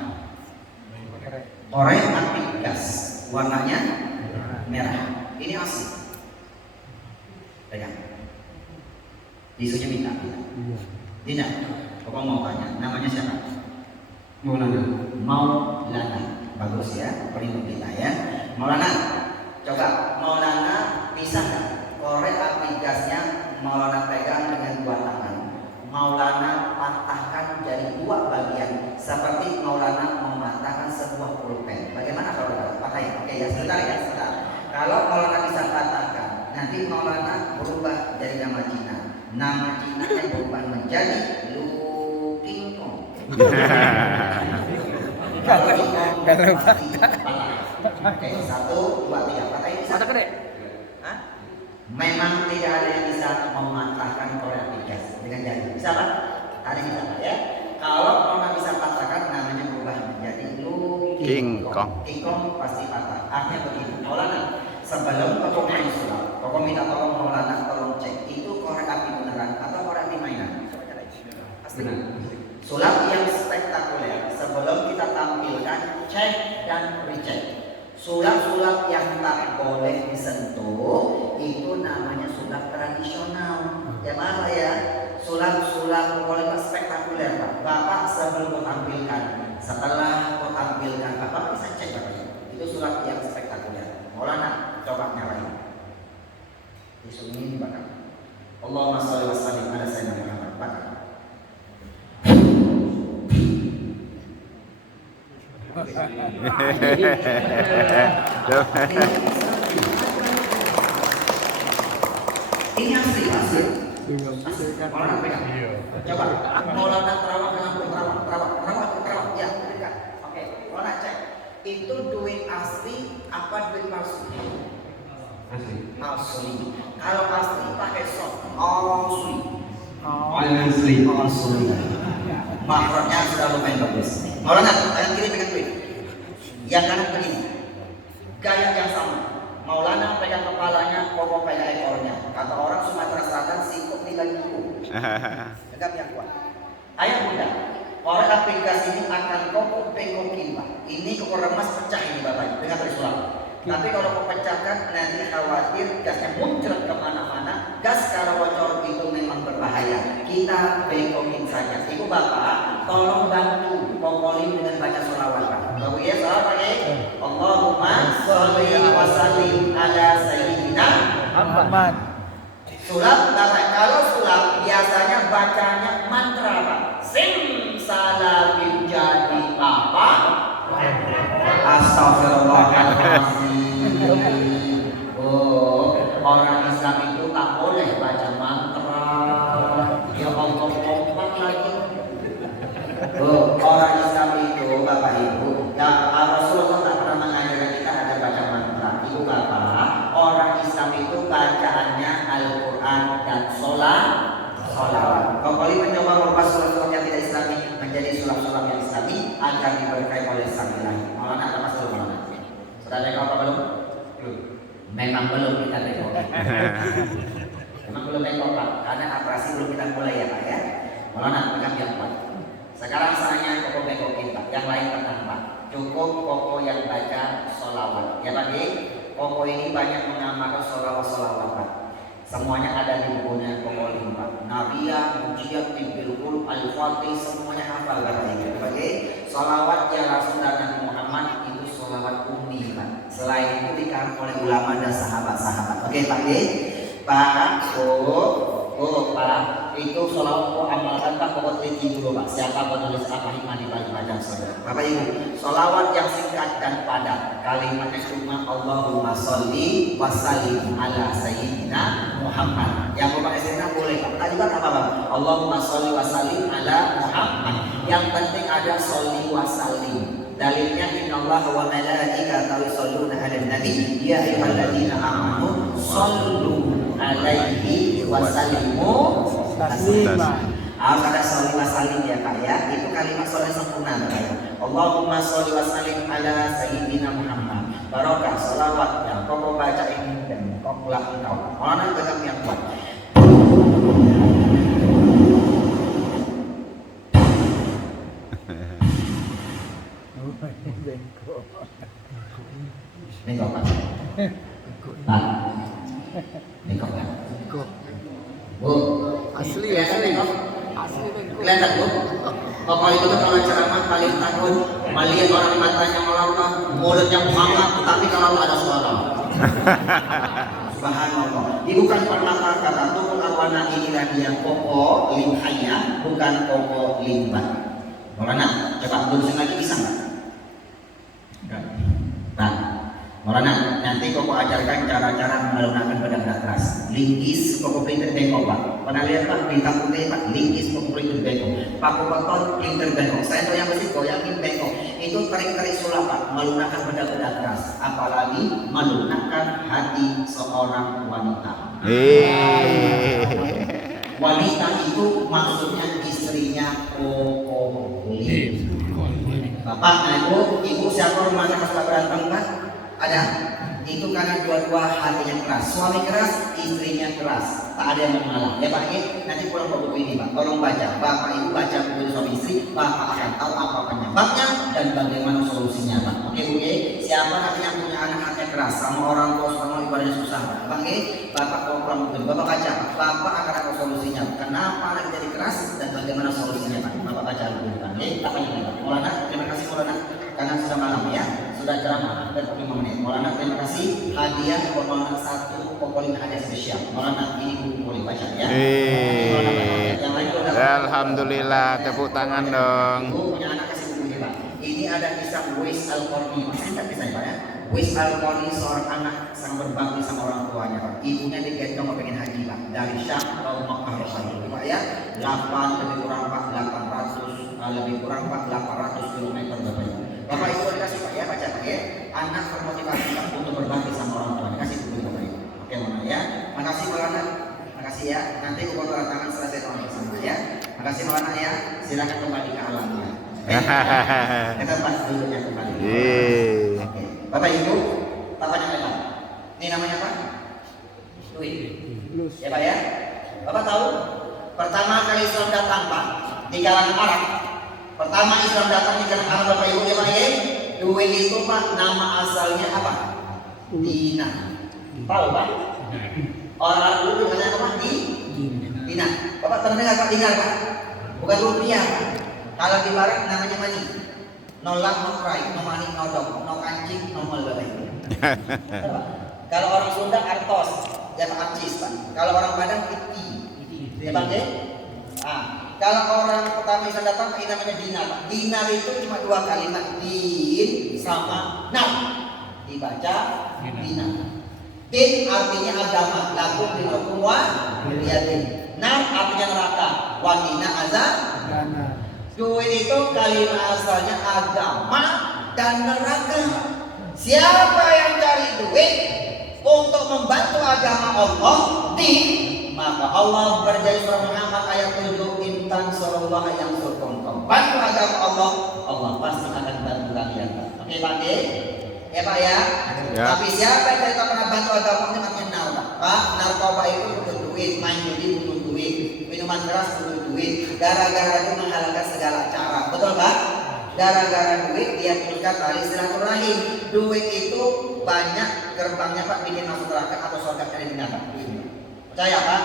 Korek api gas, warnanya merah. Ini asli. Pegang. Tisunya minta. Tidak. Pokok mau tanya, namanya siapa? Maulana. Bagus ya, pelindung kita ya. Maulana, coba Maulana bisa nggak korek api gasnya Maulana pegang dengan dua tangan? Maulana patahkan jadi dua bagian seperti Maulana mematahkan sebuah pulpen. Bagaimana kalau patahin? Oke ya, sebentar. Kalau Maulana bisa patahkan, nanti Maulana berubah jadi nama Cina. Nama Cina yang berubah menjadi Lu King Kong. Kalau pasti patah. Oke, 1, 2, 3. Patahin bisa? Patah gede. Memang tidak ada yang bisa mematahkan korek api gas dengan jari. Bisa Pak? Tadi bisa Pak ya. Kalau Maulana bisa patahkan, namanya berubah menjadi Lu King Kong. King Kong pasti patah. Artinya begini, Maulana, sebelum Koko main sulap, Koko minta tolong Maulana tolong cek itu korek api beneran atau korek api mainan. Pasti. Sulap yang spektakuler sebelum kita tampilkan, cek dan recheck. Sulap-sulap yang tak boleh disentuh itu namanya sulap tradisional. Ya mana ya? Sulap-sulap boleh spektakuler Pak. Bapak sebelum kau tampilkan, setelah kau tampilkan, Bapak bisa cek Bapak. Itu sulap yang spektakuler. Maulana, coba nyalain. Tisu ini dibakar. Allahumma sholli wa sallim ala sayyidina Muhammad. Bakar. Ini asli. Maulana pegang. Coba. Maulana terawat dengan terawat. Ya, pegang. Oke, Maulana cek. Itu duit asli apa duit palsu? Asli. Kalau asli pakai soft. Asli. Makronya sudah lumayan bagus. Maulana, tangan kiri pegang duit. Yang kanan begini. Gaya yang sama. Maulana pegang kepalanya, Koko pegang ekornya. Kata orang Sumatera Selatan, singkuk tinggal kuku. Tegap yang kuat. Ayah bunda, korek api gas ini akan Koko pengokin Pak. Ini Koko remas pecah ini Bapak. Dengar dari sulap. Tapi kalau kau pecahkan nanti khawatir gasnya muncrat kemana-mana. Gas kalau bocor itu memang berbahaya. Kita bengkokin saja. Ibu bapak, tolong bantu pokoli dengan baca sholawat Pak. Bapak ya, sholawat Pak. Allahumma sholli wa sallim ala sayyidina Muhammad. Sulap bapak, kalau sulap biasanya bacanya mantra Pak. Sim salamin jadi apa? Astagfirullahaladzim. Orang Islam itu tak boleh baca mantra. Ya Allah, kompak lagi. Orang Islam itu Bapak Ibu, ya Rasulullah tak pernah mengajarkan kita ada baca mantra. Ibu Quran dan sholawat. Kokoli mencoba merubah surat-surat yang tidak Islami menjadi surat-surat yang Islami agar diberkahi oleh sang ilahi. Maulana ada mas belum Maulana? Sudah tengok apa belum? Belum. Memang belum kita tengok. Memang belum tengok Pak, karena operasi belum kita mulai ya Pak ya. Maulana pegang yang kuat. Sekarang saatnya koko bekokin Pak, yang lain tenang Pak. Cukup koko yang baca sholawat. Ya Pak, koko ini banyak mengamalkan sholawat Pak. Semuanya ada di bukunya koko ini Pak. Nabiyah, Mujiyat, Tibilul, Al-Fatih, semuanya hafal Bapak Ibu. Pak, sholawat ya Rasul dan Nabi Muhammad itu sholawat ummi Pak. Selain itu dikarang oleh ulama dan sahabat-sahabat. Oke Pak, Pak, Pak, itu sholawat kok amalkan Pak, kok teliti dulu Pak. Siapa penulis apa hikmah di balik bacaan saudara? Bapak Ibu, sholawat yang singkat dan padat. Kalimatnya cuma Allahumma sholli wa sallim ala sayyidina Muhammad. Yang Bapak Sayyidina boleh Pak. Tadi kan apa Pak? Allahumma sholli wa sallim ala Muhammad. Yang penting ada sholli wa sallim. Dalilnya innallaha wa malaikatahu yusholluna 'alan nabi ya ayyuhalladzina amanu shollu alaihi wa sallimu taslima. Ada sholli wa sallim ya Kak ya. Itu kalimat sholli sempurna Kak ya. Allahumma sholli wa sallim ala sayyidina Muhammad. Barokah sholawat yang kau baca ini dan kau pulang engkau. Maulana pegang yang kuat. Bengkok Pak. Pak. Bengkok Pak. Bu, asli bengkok. Kelihatan Bu. Bapak itu kan kalau ceramah paling takut melihat orang matanya melongkang, mulutnya mengangkat, tapi kalau ada suara. Subhanallah. Ini bukan permata kata tukul awana inilah dia koko limhaya, bukan koko limbat. Maulana, coba lurusin lagi bisa nggak? Nah, Maulana, nanti koko ajarkan cara-cara menggunakan pedang keras. Linggis, koko printer bengkok Pak. Pernah lihat Pak, bintang putih Pak, linggis, koko printer bengkok. Paku beton, printer bengkok. Saya tahu yang mesti goyangin bengkok. Itu trik-trik sulap Pak, menggunakan pedang keras. Apalagi menggunakan hati seorang wanita. Wanita itu maksudnya istrinya koko lim. Bapak, nah ibu siapa rumahnya pas berantem Pak? Ada. Itu karena dua-dua hatinya keras. Suami keras, istrinya keras. Tak ada yang mengalah. Ya Pak, nanti pulang ke buku ini Pak. Tolong baca. Bapak ibu baca buku suami istri. Bapak akan tahu apa penyebabnya dan bagaimana solusinya Pak. Oke Bu, siapa nanti yang punya anak hatinya keras sama orang tua sama ibadahnya susah Pak? Bapak kalau pulang buku Bapak baca. Bapak akan tahu solusinya. Kenapa anak jadi keras dan bagaimana solusinya Pak? Bapak baca buku Pak. Apa ini Pak? Maulana, terima kasih Maulana. Karena sudah malam ya, sudah ceramah dan 5 menit. Maulana terima kasih hadiah buat Maulana satu pokolin hadiah spesial. Maulana ini buku boleh baca ya. Yang lain Alhamdulillah, tepuk tangan dong. Ibu punya anak kasih buku ini Pak. Ini ada kisah Wais Al-Qarni. Masih ingat kisahnya Pak ya? Wais Al-Qarni seorang anak sangat berbakti sama orang tuanya Pak. Ibunya digendong pengen haji Pak. Dari Syam ke Makkah Pak ya. 8 lebih kurang Pak 800 lebih kurang Pak 800 km Bapak Ibu. Bapak Ibu dikasih Pak ya, baca Pak ya. Anak termotivasi Pak untuk berbakti sama orang tua. Kasih buku Bapak Ibu. Oke Maulana ya. Makasih Maulana. Makasih ya. Nanti ukur tanda tangan selesai doa bersama ya. Makasih Maulana ya. Silakan kembali ke alamnya. Kita pas dulunya kembali. Oke. Bapak Ibu, bapaknya apa? Ini namanya apa? Dwi. Ya Pak ya. Bapak tahu? Pertama kali Islam datang Pak di kalangan Arab. Pertama Islam datang di kalangan Arab Bapak Ibu ya Pak ya. Dwi itu Pak nama asalnya apa? Dinar. Tahu Pak? Orang Arab dulu namanya apa? Dinar. Bapak pernah dengar Pak dinar Pak? Bukan rupiah Pak. Kalau di barat namanya mani. Nolak, no cry, no money, no dog, no kancing, no mal Bapak Ibu. Kalau orang Sunda artos, ya Pak arcis Pak. Kalau orang Padang iti. Ya Pak ya? Kalau orang pertama Islam datang ini namanya dinar. Dinar itu cuma 2 kalimat, din sama nar. Dibaca dinar. Din artinya agama, lakum dinakum wa riyadin. Nar artinya neraka, wanina azab. Duit itu kalimat asalnya agama dan neraka. Siapa yang cari duit untuk membantu agama Allah di Maka Allah berjanji surah Muhammad ayat 7, intan surullah yang surkum. Bantu agama Allah, Allah pasti akan bantu kalian. Oke Pak ya? Ya Pak ya? Ya. Tapi siapa yang tidak pernah bantu agama ini namanya narkoba. Pak, narkoba itu butuh duit, main judi butuh duit, minuman keras butuh duit. Gara-gara itu menghalalkan segala cara. Betul Pak? Gara-gara duit dia putuskan tali silaturahim. Duit itu banyak gerbangnya Pak, bikin masuk neraka atau surga kalian dapat. Percaya Pak?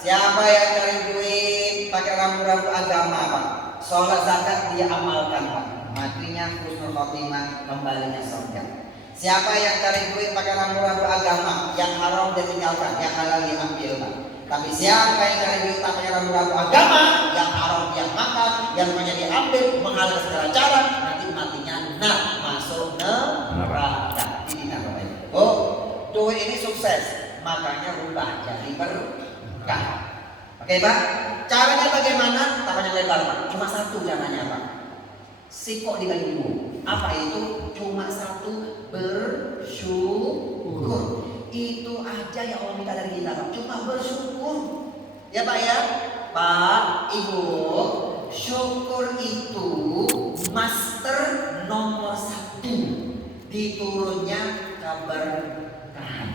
Siapa yang cari duit pakai rambu-rambu agama Pak, sholat zakat dia amalkan Pak, matinya husnul khotimah, kembalinya surga. Siapa yang cari duit pakai rambu-rambu agama, yang haram dia tinggalkan, yang halal dia ambil Pak. Tapi siapa yang cari duit pakai rambu-rambu agama, yang haram dia makan, yang banyak diambil, menghalalkan segala cara, nanti matinya masuk neraka. Ini namanya. Oh, duit ini sukses, makanya rubah jadi berkah. Oke Pak, caranya bagaimana? Tapanya lebar Pak. Cuma satu caranya Pak. Sikok dikali 2. Apa itu? Cuma satu, bersyukur. Itu aja yang Allah minta dari kita Pak. Cuma bersyukur. Ya Pak ya. Pak, Ibu, syukur itu master nomor 1 diturunnya keberkahan.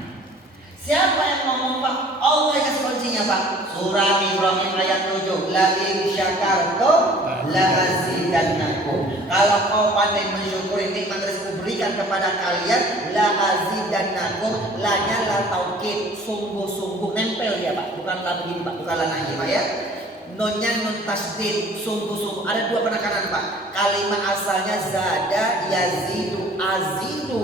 Siapa yang ngomong Pak? Allah yang kasih kuncinya Pak. Surah Ibrahim ayat 7. La in syakartum la azidannakum. Kalau kau pandai mensyukuri nikmat rezeki berikan kepada kalian, la azidannakum. La-nya la taukid, sungguh-sungguh nempel dia Pak. Bukan la begini Pak, bukan la nahi Pak ya. Nonnya non tasdid, sungguh-sungguh. Ada 2 penekanan Pak. Kalimat asalnya zada yazidu, azidu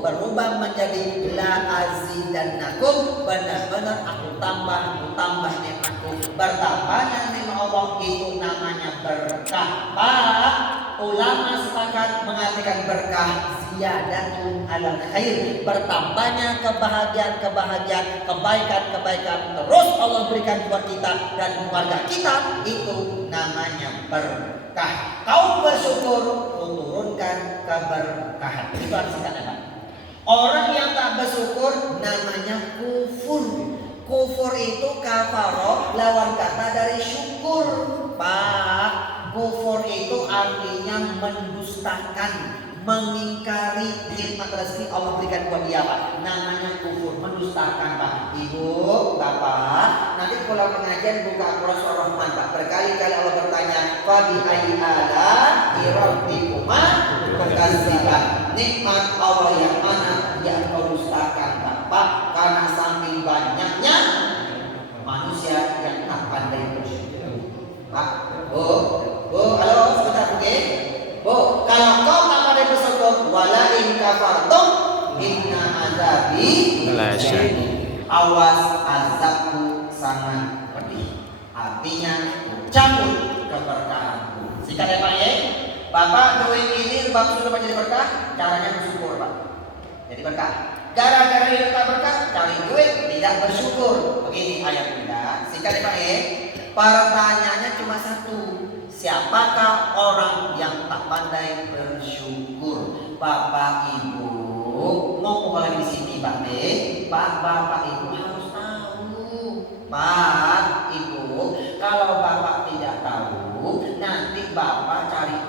berubah menjadi la azidannakum. Benar-benar aku tambah nikmatku. Bertambahnya nikmat Allah itu namanya berkah. Pak, ulama sepakat mengatakan berkah ziyadatun alal khair, bertambahnya kebahagiaan, kebaikan terus Allah berikan buat kita dan keluarga kita, itu namanya berkah. Kau bersyukur, turunkan keberkahan. Itu artinya Pak. Orang yang tak bersyukur namanya kufur. Kufur itu kafaroh, lawan kata dari syukur. Pak, kufur itu artinya mendustakan, mengingkari nikmat rezeki Allah berikan buat dia Pak. Namanya kufur, mendustakan Pak. Ibu, Bapak, nanti pulang pengajian buka Al-Quran Rahman Pak. Berkali-kali Allah bertanya, fa bi ayyi ala'i rabbikuma tukadziban. Nikmat Allah yang mana yang kau dustakan Pak? Karena saking banyaknya manusia yang tak pandai bersyukur. Pak, halo sebentar oke. Bu, kalau kau tak pandai bersyukur, wala in kafartum inna azabi lasyadid. Awas, azabku sangat pedih. Artinya cabut keberkahanku. Singkat ya Pak ya. Bapak duit ini bapak sudah menjadi berkah, caranya bersyukur Pak. Jadi berkah. Gara-gara hidup tak berkah, cari duit tidak bersyukur. Begini ayat kita. Singkat ya Pak ya. Pertanyaannya cuma satu. Siapakah orang yang tak pandai bersyukur? Bapak Ibu ngomong lagi di sini Pak B. Bapak Ibu harus tahu. Pak Ibu, kalau Bapak tidak tahu, nanti Bapak cari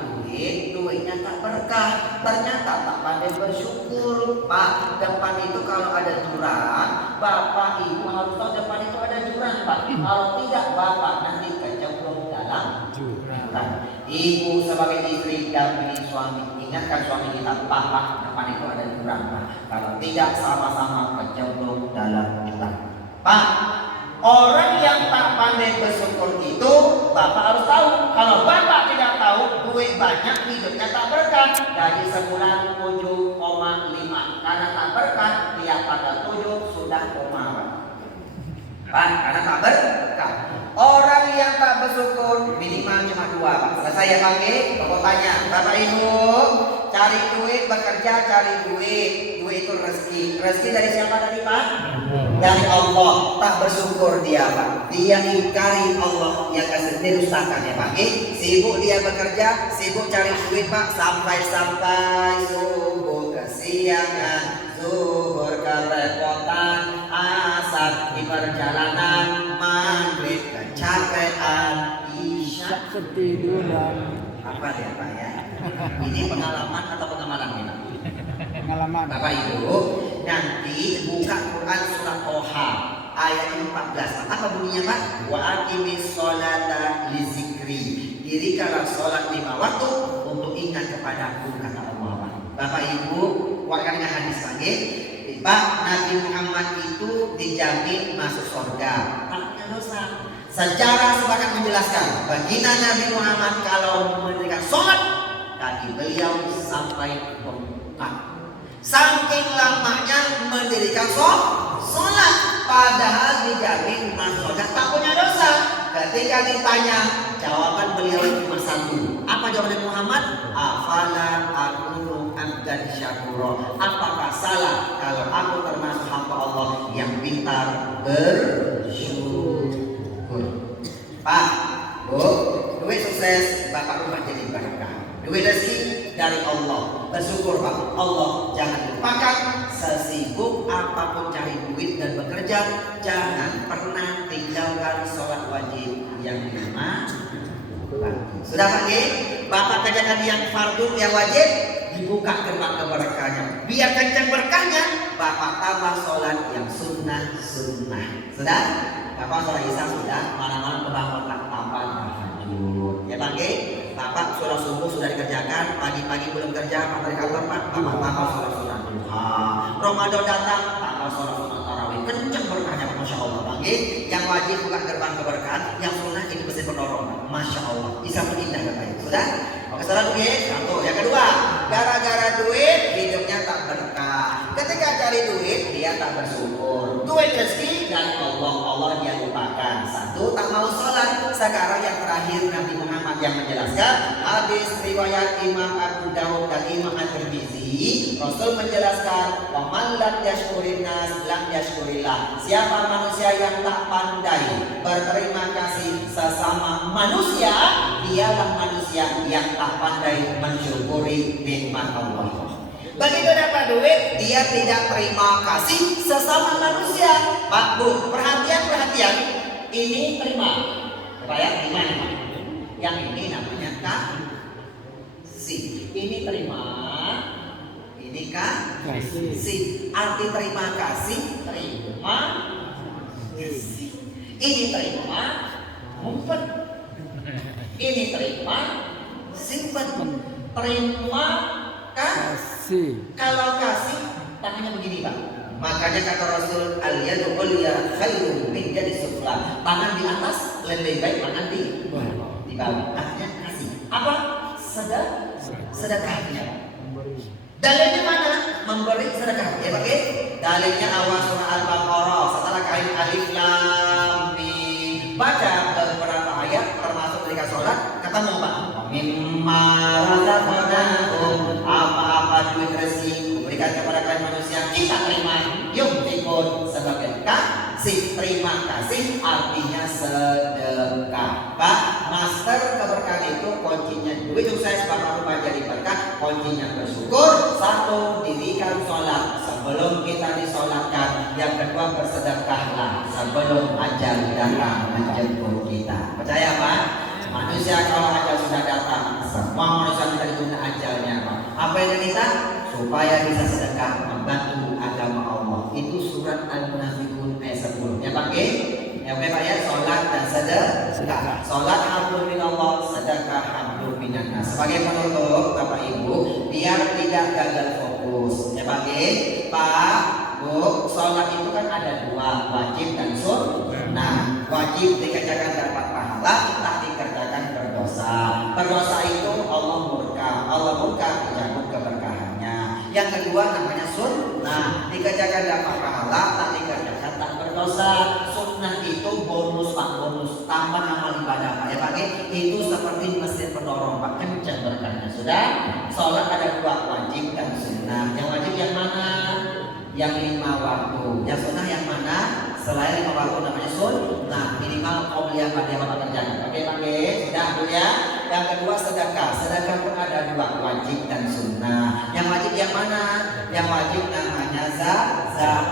duitnya tak berkah. Ternyata tak pandai bersyukur. Pak, depan itu kalau ada jurang, Bapak Ibu harus tahu depan itu ada jurang Pak. Kalau tidak, Bapak nanti kecemplung dalam jurang. Ibu sebagai istri dampingi suami, ingatkan suami kita, Pak, depan itu ada jurang Pak. Kalau tidak, sama-sama kecemplung dalam jurang. Pak, orang yang tak pandai bersyukur itu Bapak harus tahu. Kalau Bapak tidak tahu, duit banyak hidupnya tak berkah. Gaji sebulan 7,5. Karena tak berkah, tiap tanggal 7 sudah koma Pak. Karena tak berkah. Orang yang tak bersyukur minimal cuma 2 Pak. Selesai ya Pak. Bapak tanya, Bapak Ibu, cari duit, bekerja cari duit. Duit itu rezeki. Rezeki dari siapa tadi Pak? Dari Allah. Tak bersyukur dia Pak. Dia ingkari Allah yang kasih dirusakan ya Pak. Sibuk dia bekerja, sibuk cari duit Pak. Sampai subuh kesiangan, zuhur kerepotan, asar di perjalanan, ketiduran. Apa ya Pak ya? Ini pengalaman atau pengamalan ini? Pengalaman. Bapak Ibu, nanti buka Quran surat Toha ayat 14. Apa bunyinya Pak? Wa aqimis sholata li zikri. Dirikanlah sholat 5 waktu untuk ingat kepadaku, kata Allah. Bapak Ibu, warga hadis lagi. Pak, Nabi Muhammad itu dijamin masuk surga. Taknya dosa. Sejarah sepakat menjelaskan baginda Nabi Muhammad kalau mendirikan sholat kaki beliau sampai bengkak. Saking lamanya mendirikan sholat, padahal dijamin masuk surga, tak punya dosa. Ketika ditanya, jawaban beliau cuma satu. Apa jawaban Nabi Muhammad? Afala akunu abdan syakura. Apakah salah kalau aku termasuk hamba Allah yang pintar bersyukur? Pak, Bu, duit sukses, Bapak rumah jadi berkah. Duit rezeki dari Allah. Bersyukur Pak, Allah jangan lupakan. Sesibuk apapun cari duit dan bekerja, jangan pernah tinggalkan sholat wajib yang 5 waktu. Sudah Pak G? Bapak kerjakan yang fardu, yang wajib, dibuka gerbang keberkahannya. Biar kencang berkahnya, Bapak tambah sholat yang sunnah. Sudah? Bapak sholat isya sudah, malam-malam kebangun tambah tahajud. Ya Pak G? Bapak sholat subuh sudah dikerjakan, pagi-pagi belum kerja, Pak dari kantor Pak, Bapak tambah sholat sunnah duha. Ramadan datang, tambah sholat sunnah tarawih. Kencang berkahnya, Masya Allah Pak G. Yang wajib buka gerbang keberkahan, yang sunnah ini mesti pendorong, Masya Allah. Bisa mengindah Bapak Ibu. Sudah? Oke, salah duit. Satu. Yang kedua, gara-gara duit hidupnya tak berkah. Ketika cari duit, dia tak bersyukur. Duit rezeki dari Allah, Allah dia lupakan. Satu, tak mau sholat. Sekarang yang terakhir Nabi Muhammad yang menjelaskan hadis riwayat Imam Abu Dawud dan Imam At-Tirmizi. Rasul menjelaskan, wa man lam yashkurin nas lam yashkurillah. Siapa manusia yang tak pandai berterima kasih sesama manusia, dialah manusia yang tak pandai mensyukuri nikmat Allah. Begitu dapat duit, dia tidak terima kasih sesama manusia. Pak Bu, perhatian. Ini terima. Coba ya, terima. Yang ini namanya kasih. Ini terima. Ini kasih. Arti terima kasih, terima kasih. Ini terima, ngumpet. Ini terima, simpan. Terima kasih. Kalau kasih, tangannya begini Pak. Makanya kata Rasul, al-yadu ulya khairun min yadi sufla. Tangan di atas lebih baik tangan di bawah. Artinya kasih. Apa? Sedekahnya. Dalilnya mana? Memberi sedekah. Ya Pak. Dalilnya awal surah Al-Baqarah setelah kain alif lam mim. Baca beberapa ayat termasuk ketika sholat ketemu Pak. Mimma razaqnakum, apa-apa duit rezeki berikan kepada kalian manusia kita terima. Yumtikun sebagai kasih. Terima kasih artinya sedekah. Pak, master keberkahan itu kuncinya duit sukses, Bapak rumah jadi berkah, kuncinya bersyukur. Satu, dirikan sholat sebelum kita disolatkan. Yang kedua, bersedekahlah sebelum ajal datang menjemput kita. Percaya Pak? Manusia kalau ajal sudah datang, semua manusia minta ditunda ajalnya Pak. Apa yang kita? Supaya bisa sedekah membantu agama Allah. Itu surat Al-Munafiqun ayat 10. Ya Pak ya Pak ya, sholat dan sedekah. Sholat hablum minallah, sedekah hablum minannas. Sebagai penutup Bapak Ibu, biar tidak gagal fokus. Ya Pak Pak, Bu, sholat itu kan ada dua, wajib dan sunnah. Wajib dikerjakan dapat pahala, tak dikerjakan berdosa. Berdosa itu Allah murka dicabut keberkahannya. Yang kedua namanya sunnah, dikerjakan dapat pahala, tak dikerjakan tak berdosa. Sunnah itu bonus Pak, bonus tambah amal ibadah Pak. Ya Pak, itu seperti mesin pendorong Pak, kencang berkahnya. Sudah, sholat ada dua, wajib dan sunnah. Yang wajib yang mana? Yang 5 waktu. Yang sunnah yang mana? Selain 5 waktu namanya sunnah, minimal qobliyah pada yang Bapak kerjakan. Oke Pak, sudah Bu ya. Yang kedua sedekah. Sedekah pun ada dua, wajib dan sunnah. Yang wajib yang mana? Yang wajib namanya zakat.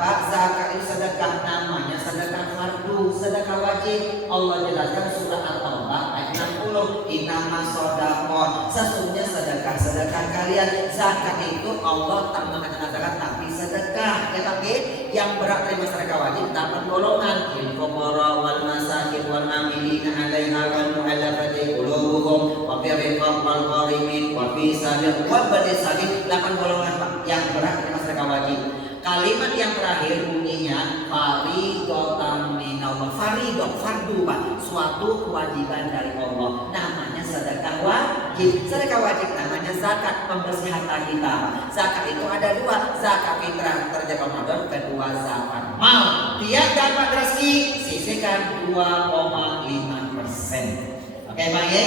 Pak, zakat itu sedekah, namanya sedekah fardu, sedekah wajib. Allah jelaskan surah At-Taubah ayat 60. 10. Inama sodakot, sesungguhnya sedekah kalian. Zakat itu Allah tak mengatakan zakat tapi sedekah. Ya tapi yang berat terima sedekah wajib dapat golongan lil fuqara wal masakin wal amilina 'alaiha wal mu'allafati qulubuhum wa fi riqab wal gharimin wa fi sabil wa badis sabil. 8 golongan Pak yang berat terima sedekah wajib. Kalimat yang terakhir bunyinya faridotam minallah. Faridot, fardu Pak, suatu kewajiban dari Allah. Namanya sedekah wajib. Sedekah wajib namanya zakat, membersih harta kita. Zakat itu ada 2, zakat fitrah terjadi Ramadan, kedua zakat mal. Dia dapat rezeki, sisihkan 2,5%. Oke Pak ya?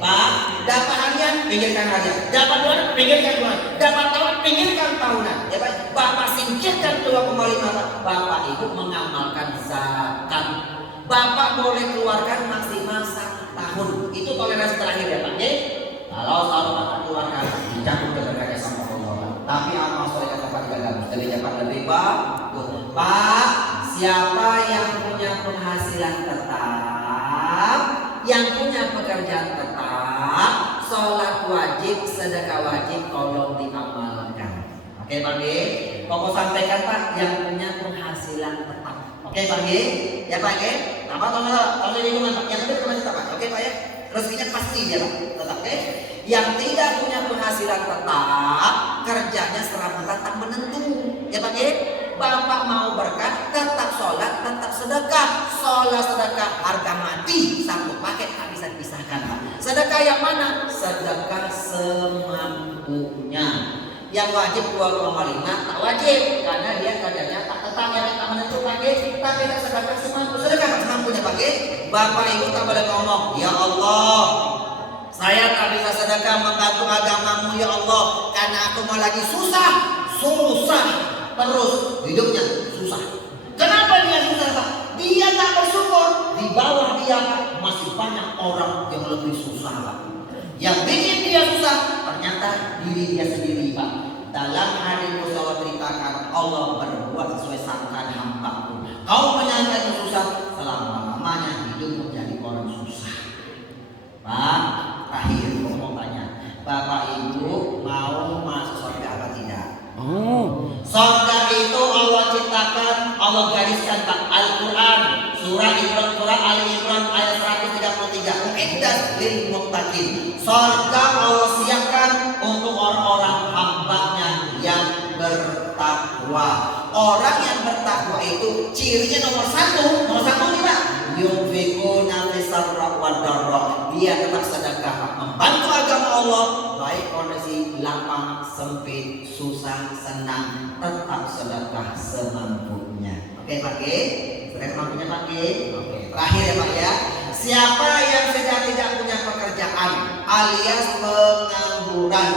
Pak, dapat harian, pinggirkan harian. Dapat bulan, pinggirkan bulan. Dapat tahun, pinggirkan tahunan. Ya Pak, Bapak singkirkan 2,5 Pak. Bapak Ibu mengamalkan zakat. Bapak boleh keluarkan maksimal 1 tahun. Itu toleransi terakhir ya Pak ya? Kalau Bapak keluarkan, dicampur dengan sama Allah. Tapi amal soleh Bapak tidak bagus. Jadi dapat lebih bagus. Pak, siapa yang punya penghasilan tetap, yang punya pekerjaan tetap, sholat wajib, sedekah wajib, tolong diamalkan. Oke Pak G, pokok sampaikan Pak yang punya penghasilan tetap. Oke Pak G, ya Pak G. Apa tolong lingkungan Pak, yang penting tetap Pak. Oke Pak ya, rezekinya pasti ya Pak, tetap oke. Yang tidak punya penghasilan tetap, kerjanya serabutan tak menentu. Ya Pak G. Bapak mau berkah, tetap sholat, tetap sedekah. Sholat sedekah harga mati, satu paket tak bisa dipisahkan Pak. Sedekah yang mana? Sedekah semampunya. Yang wajib 2,5 tak wajib karena dia kerjanya tak tetap ya tak menentu Pak. Tapi tak sedekah semampu. Sedekah semampunya Pak. Bapak Ibu tak boleh ngomong, ya Allah, saya tak bisa sedekah membantu agamamu ya Allah, karena aku mau lagi susah terus hidupnya susah. Kenapa dia susah Pak? Dia tak bersyukur. Di bawah dia Pak masih banyak orang yang lebih susah Pak. Yang bikin dia susah ternyata diri dia sendiri Pak. Dalam hadis Rasulullah ceritakan Allah berbuat sesuai sangkaan hamba-Ku. Kau menyangka itu susah, selama-lamanya hidup menjadi orang susah. Pak, terakhir aku mau tanya, Bapak Ibu mau masuk surga apa tidak? Surga itu Allah ciptakan, Allah gariskan Pak. Al-Quran surah Ali Imran ayat 133. Uiddat lil muttaqin. Surga Allah siapkan untuk orang-orang hambanya yang bertakwa. Orang yang bertakwa itu cirinya nomor satu nih Pak. Yunfikuna fisarra wa darra. Dia tetap sedekah membantu agama Allah, baik kondisi lapang, sempit, susah, senang, tetap sedekah semampunya. Oke Pak G, sedekah semampunya Pak G. Oke, terakhir ya Pak ya. Siapa yang sedang tidak punya pekerjaan alias pengangguran,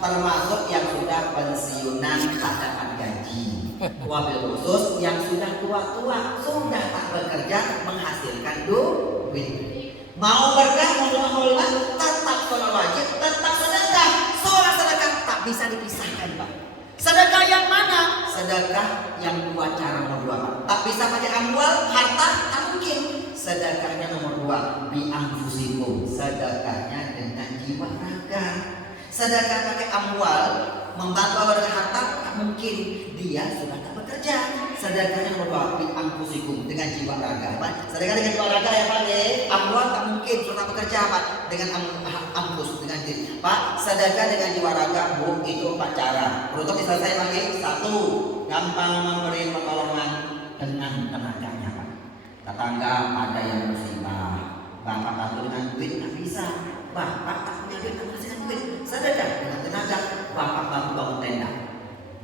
termasuk yang sudah pensiunan tak dapat gaji, wabil khusus yang sudah tua-tua sudah tak bekerja menghasilkan duit, mau berkah mau tetap sholat wajib, tetap sedekah. Sholat sedekah tak bisa dipisahkan Pak. Sedekah yang mana? Sedekah yang 2 cara nomor 2 Pak. Tak bisa pakai amwal, harta tak mungkin. Sedekahnya nomor 2 bi anfusikum. Sedekahnya dengan jiwa raga. Sedekah pakai amwal, membantu Allah dengan harta tak mungkin. Dia sudah tak bekerja. Sedekahnya nomor 2 bi anfusikum dengan jiwa raga Pak. Sedekah dengan jiwa raga ya Pak. Amwal tak mungkin sudah bekerja Pak. Dengan anfus dengan diri Pak. Sedekah dengan jiwa raga Bu, itu 4 cara. Untuk selesai Pak. 1. Gampang memberi pertolongan dengan tenaganya Pak. Tetangga ada yang musibah, Bapak bantu dengan duit nggak bisa. Bapak tak punya duit, tak kasih duit. Sedekah dengan tenaga. Bapak bantu bangun tenda,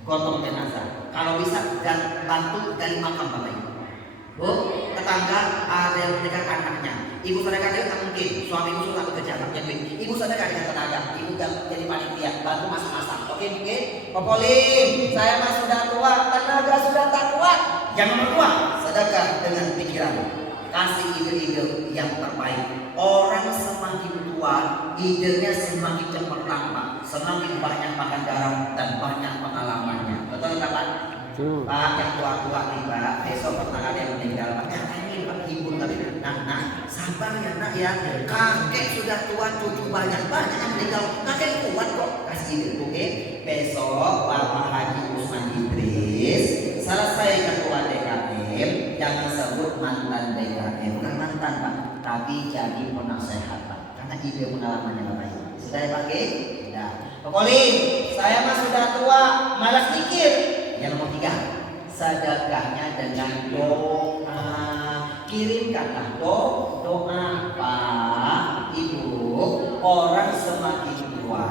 gotong jenazah. Kalau bisa dan bantu dari makam Bapak Ibu. Bu, tetangga ada yang meninggalkan anaknya. Ibu sedekah dia tak mungkin. Suami ibu sudah bekerja, tak punya duit. Ibu sedekah dengan tenaga. Ibu jadi panitia, bantu masak-masak. Oke. Popolim, saya mah sudah tua, tenaga sudah tak kuat. Yang nomor 2, sedekah dengan pikiran. Kasih ide-ide yang terbaik. Orang semakin tua, idenya semakin cemerlang Pak. Semakin banyak makan garam dan banyak pengalamannya. Betul tak Pak? Pak yang tua-tua nih Pak, besok pernah ada yang meninggal Pak. Ini Pak ibu tadi, nah sabar ya nak ya. Kakek sudah tua, cucu banyak yang meninggal. Kakek kuat kok. Kasih ide, oke? Besok Bapak Haji Usman Idris selesai ketua DKM, jangan sebut mantan DKM, bukan mantan Pak, tapi jadi penasehat Pak. Karena ide pengalamannya Bapak Ibu. Sudah ya Pak? Sudah. Pak Kolim, saya mah sudah tua, malas mikir. Yang nomor 3, sedekahnya dengan doa. Kirimkanlah doa Pak Ibu. Orang semakin tua,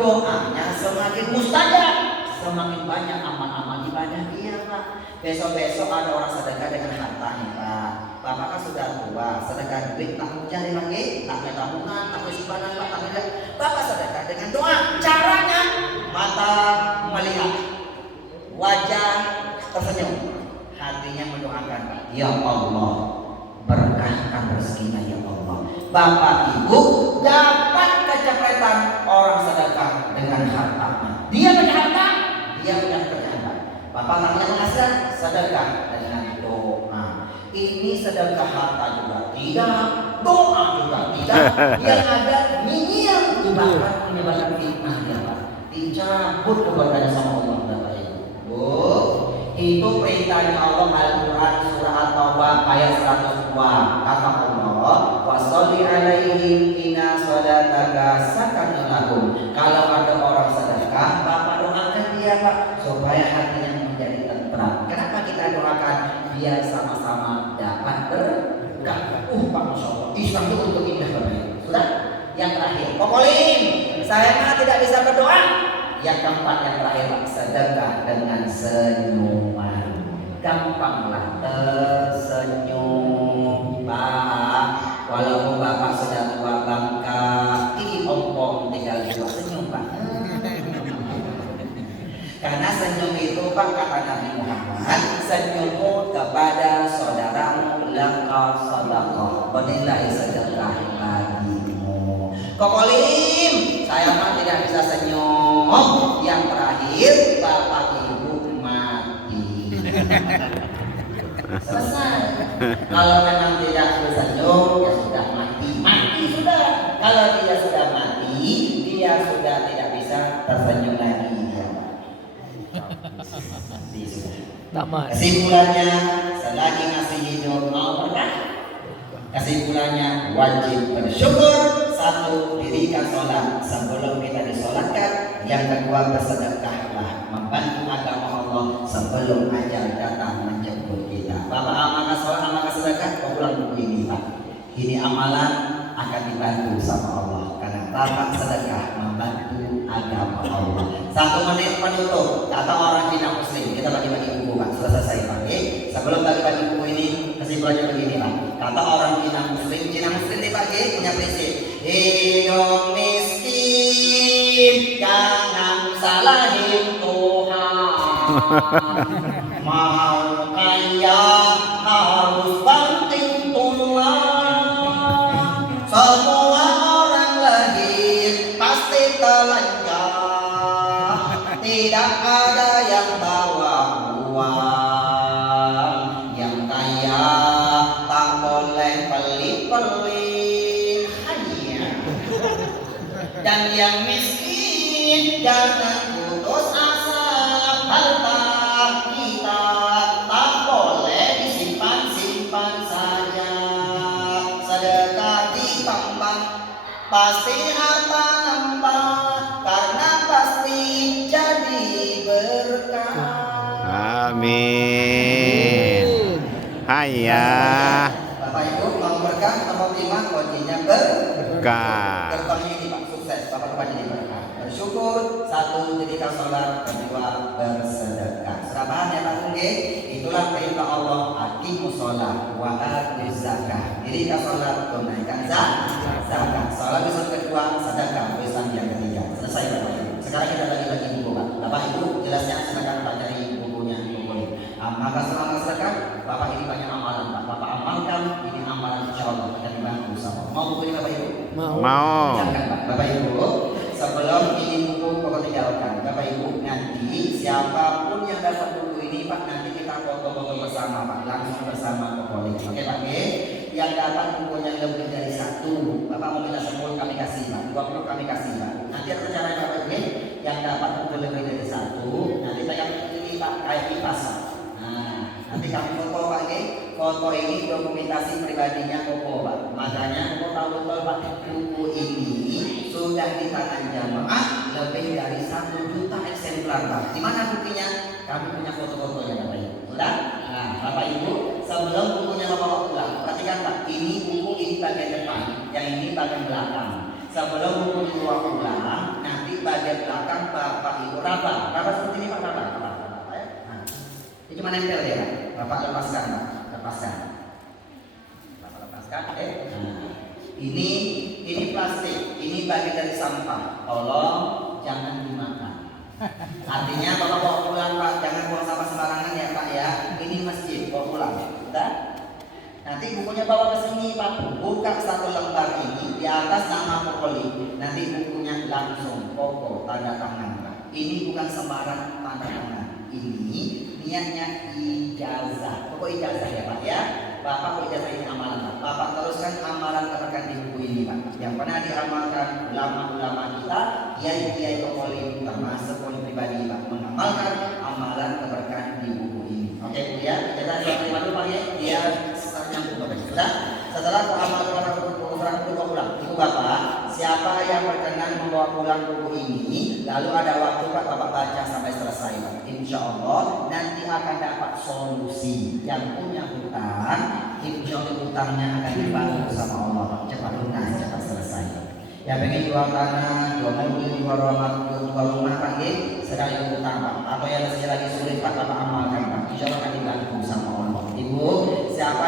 doanya semakin mustajab, semakin banyak amal-amal ibadah dia Pak. Besok-besok ada orang sedekah dengan hartanya Pak. Bapak kan sudah tua, sedekah duit tak mencari lagi, tak ada tabungan, tak ada simpanan Pak, tak ada. Bapak sedekah dengan doa. Caranya mata melihat, wajah tersenyum, hatinya mendoakan, ya Allah berkahkan rezekinya ya Allah. Bapak Ibu dapat kecepatan orang sedekah dengan hartanya. Dia punya harta, dia punya kerjaan. Bapak tak punya penghasilan, sedekah dengan doa. Ini sedekah harta juga tidak, doa juga tidak. Yang ada minyak bahkan menyebabkan fitnah ya Pak. Dicabut keberkahan sama Allah Bapak Ibu. Itu perintahnya Allah Al-Quran surah At-Taubah ayat 102. Kata Allah, washolli alaihim inna sholataka sakanun lahum. Kalau ada orang sedekah, Bapak doakan dia Pak, supaya hatinya menjadi tenteram. Kenapa kita doakan? Biar sama-sama dapat berkah. Pak Masya Allah, Islam itu untuk indah Bapak Ibu. Sudah? Yang terakhir, Kokolim, saya mah tidak bisa berdoa. Yang keempat, yang terakhir Pak, sedekah dengan senyuman. Gampanglah tersenyum Pak. Walaupun Bapak sudah tua bangka, ini ompong tinggal dua, senyum Pak. Karena senyum itu Pak, kata Nabi Muhammad, senyummu kepada saudaramu laka sedekah. Berilah sedekah bagimu. Kokolim, saya mah tidak bisa senyum. Yang terakhir, Bapak Ibu mati. Selesai. Kalau memang tidak tersenyum, ya sudah mati. Mati sudah. Kalau dia sudah mati, dia sudah tidak bisa tersenyum lagi. Mati sudah. Kesimpulannya, selagi masih hidup mau pernah. Kesimpulannya, wajib bersyukur. 1, dirikan sholat sebelum kita disolatkan. Yang kedua, bersedekahlah, membantu agama Allah sebelum ajal datang menjemput kita. Bapak amanah sholat, amanah sedekah, kau pulang buku ini Pak. Ini amalan akan dibantu sama Allah karena Bapak sedekah membantu agama Allah. 1 menit penutup, kata orang Cina Muslim, kita bagi-bagi buku Pak. Sudah selesai Pak. Sebelum bagi-bagi buku ini, kesimpulannya begini Pak. Kata orang Cina Muslim dibagi punya prinsip. Hidup miskin, jangan salahin Tuhan. Mau kaya harus banting tulang. Semua orang lahir pasti telanjang. Tidak ada yang bawa uang. Yang kaya tak boleh pelit-pelit. Dan yang miskin jangan putus asa. Harta kita tak boleh disimpan-simpan saja. Sedekah ditambah, pasti harta nambah. Karena pasti jadi berkah. Amin. Hayya. Bapak Ibu mau berkah, nomor 5 kuncinya berkah. Gerbangnya ini Pak, sukses. Bapak kepada ini berkah. Bersyukur, 1, dirikan sholat, 2, bersedekah. Serabahan ya Pak Mungge. Itulah perintah Allah, aqimus sholat wa atuz zakah. Dirikan sholat, tunaikan zakat. Sholat besok kedua, sedekah Islam yang ketiga. Selesai Bapak Ibu. Sekarang kita bagi-bagi buku Pak. Bapak Ibu jelasnya silakan Pak cari bukunya. Maka selama sedekah, Bapak ini banyak amalan Pak. Bapak amalkan, ini amalan insya Allah akan dibantu sama. Mau buku ini Bapak Ibu? Mau. Jangan Pak. Bapak Ibu, sebelum ini buku pokok tinggalkan. Bapak Ibu nanti siapapun yang dapat buku ini Pak, nanti kita foto-foto bersama Pak, langsung bersama pokoknya. Oke Pak? yang dapat bukunya lebih dari 1. Bapak mau minta 10 kami kasih Pak, 20 kami kasih Pak. Nanti ada caranya Bapak ini yang dapat buku lebih dari 1. Nanti pegang ini Pak kayak kipas Pak. Nah, nanti kami foto Pak ini. Foto ini dokumentasi pribadinya Koko Pak. Makanya Koko tahu betul Pak, buku ini sudah di tangan jamaah lebih dari 1 juta eksemplar Pak. Di mana buktinya? Kami punya foto-fotonya Bapak Ibu. Sudah? Nah, Bapak Ibu, sebelum bukunya Bapak bawa pulang, perhatikan Pak, ini buku ini bagian depan, yang ini bagian belakang. Sebelum buku dibawa pulang, nanti bagian belakang Bapak Ibu raba seperti ini Pak, raba. Ya. Nah, ini cuma nempel ya Pak. Bapak lepaskan Pak, lepaskan. Bapak lepaskan, Nah, ini plastik, ini bagian dari sampah. Tolong jangan dimakan. Artinya Bapak bawa pulang Pak, jangan buang sampah sembarangan ya Pak ya. Ini masjid, bawa pulang. Sudah? Nanti bukunya bawa ke sini Pak. Buka 1 lembar ini di atas nama Kokoli. Nanti bukunya langsung Koko tanda tangan Pak. Ini bukan sembarang tanda tangan. Ini niatnya ijazah. Koko ijazah ya Pak ya. Bapak kok ijazah ini amalan Pak. Bapak teruskan amalan keberkahan di buku ini Pak. Yang pernah diamalkan ulama-ulama kita, kiai-kiai Kokoli termasuk Kokoli pribadi Pak, mengamalkan amalan keberkahan di buku ini. Oke Bu ya, kita terima dulu Pak ya. Dia nyambung Bapak. Sudah? Setelah amalan keberkahan buku pulang, Ibu Bapak, siapa yang berkenan membawa pulang buku ini, lalu ada waktu Pak Bapak baca sampai selesai Pak. Insya Allah nanti akan dapat solusi. Yang punya hutang, insya Allah hutangnya akan dibantu sama Allah Pak. Cepat lunas, cepat selesai Pak. Yang pengen jual tanah, jual mobil, jual rumah Pak, sekali hutang Pak. Atau yang masih lagi sulit Pak Bapak amalkan Pak. Insya Allah akan dibantu sama Allah. Ibu,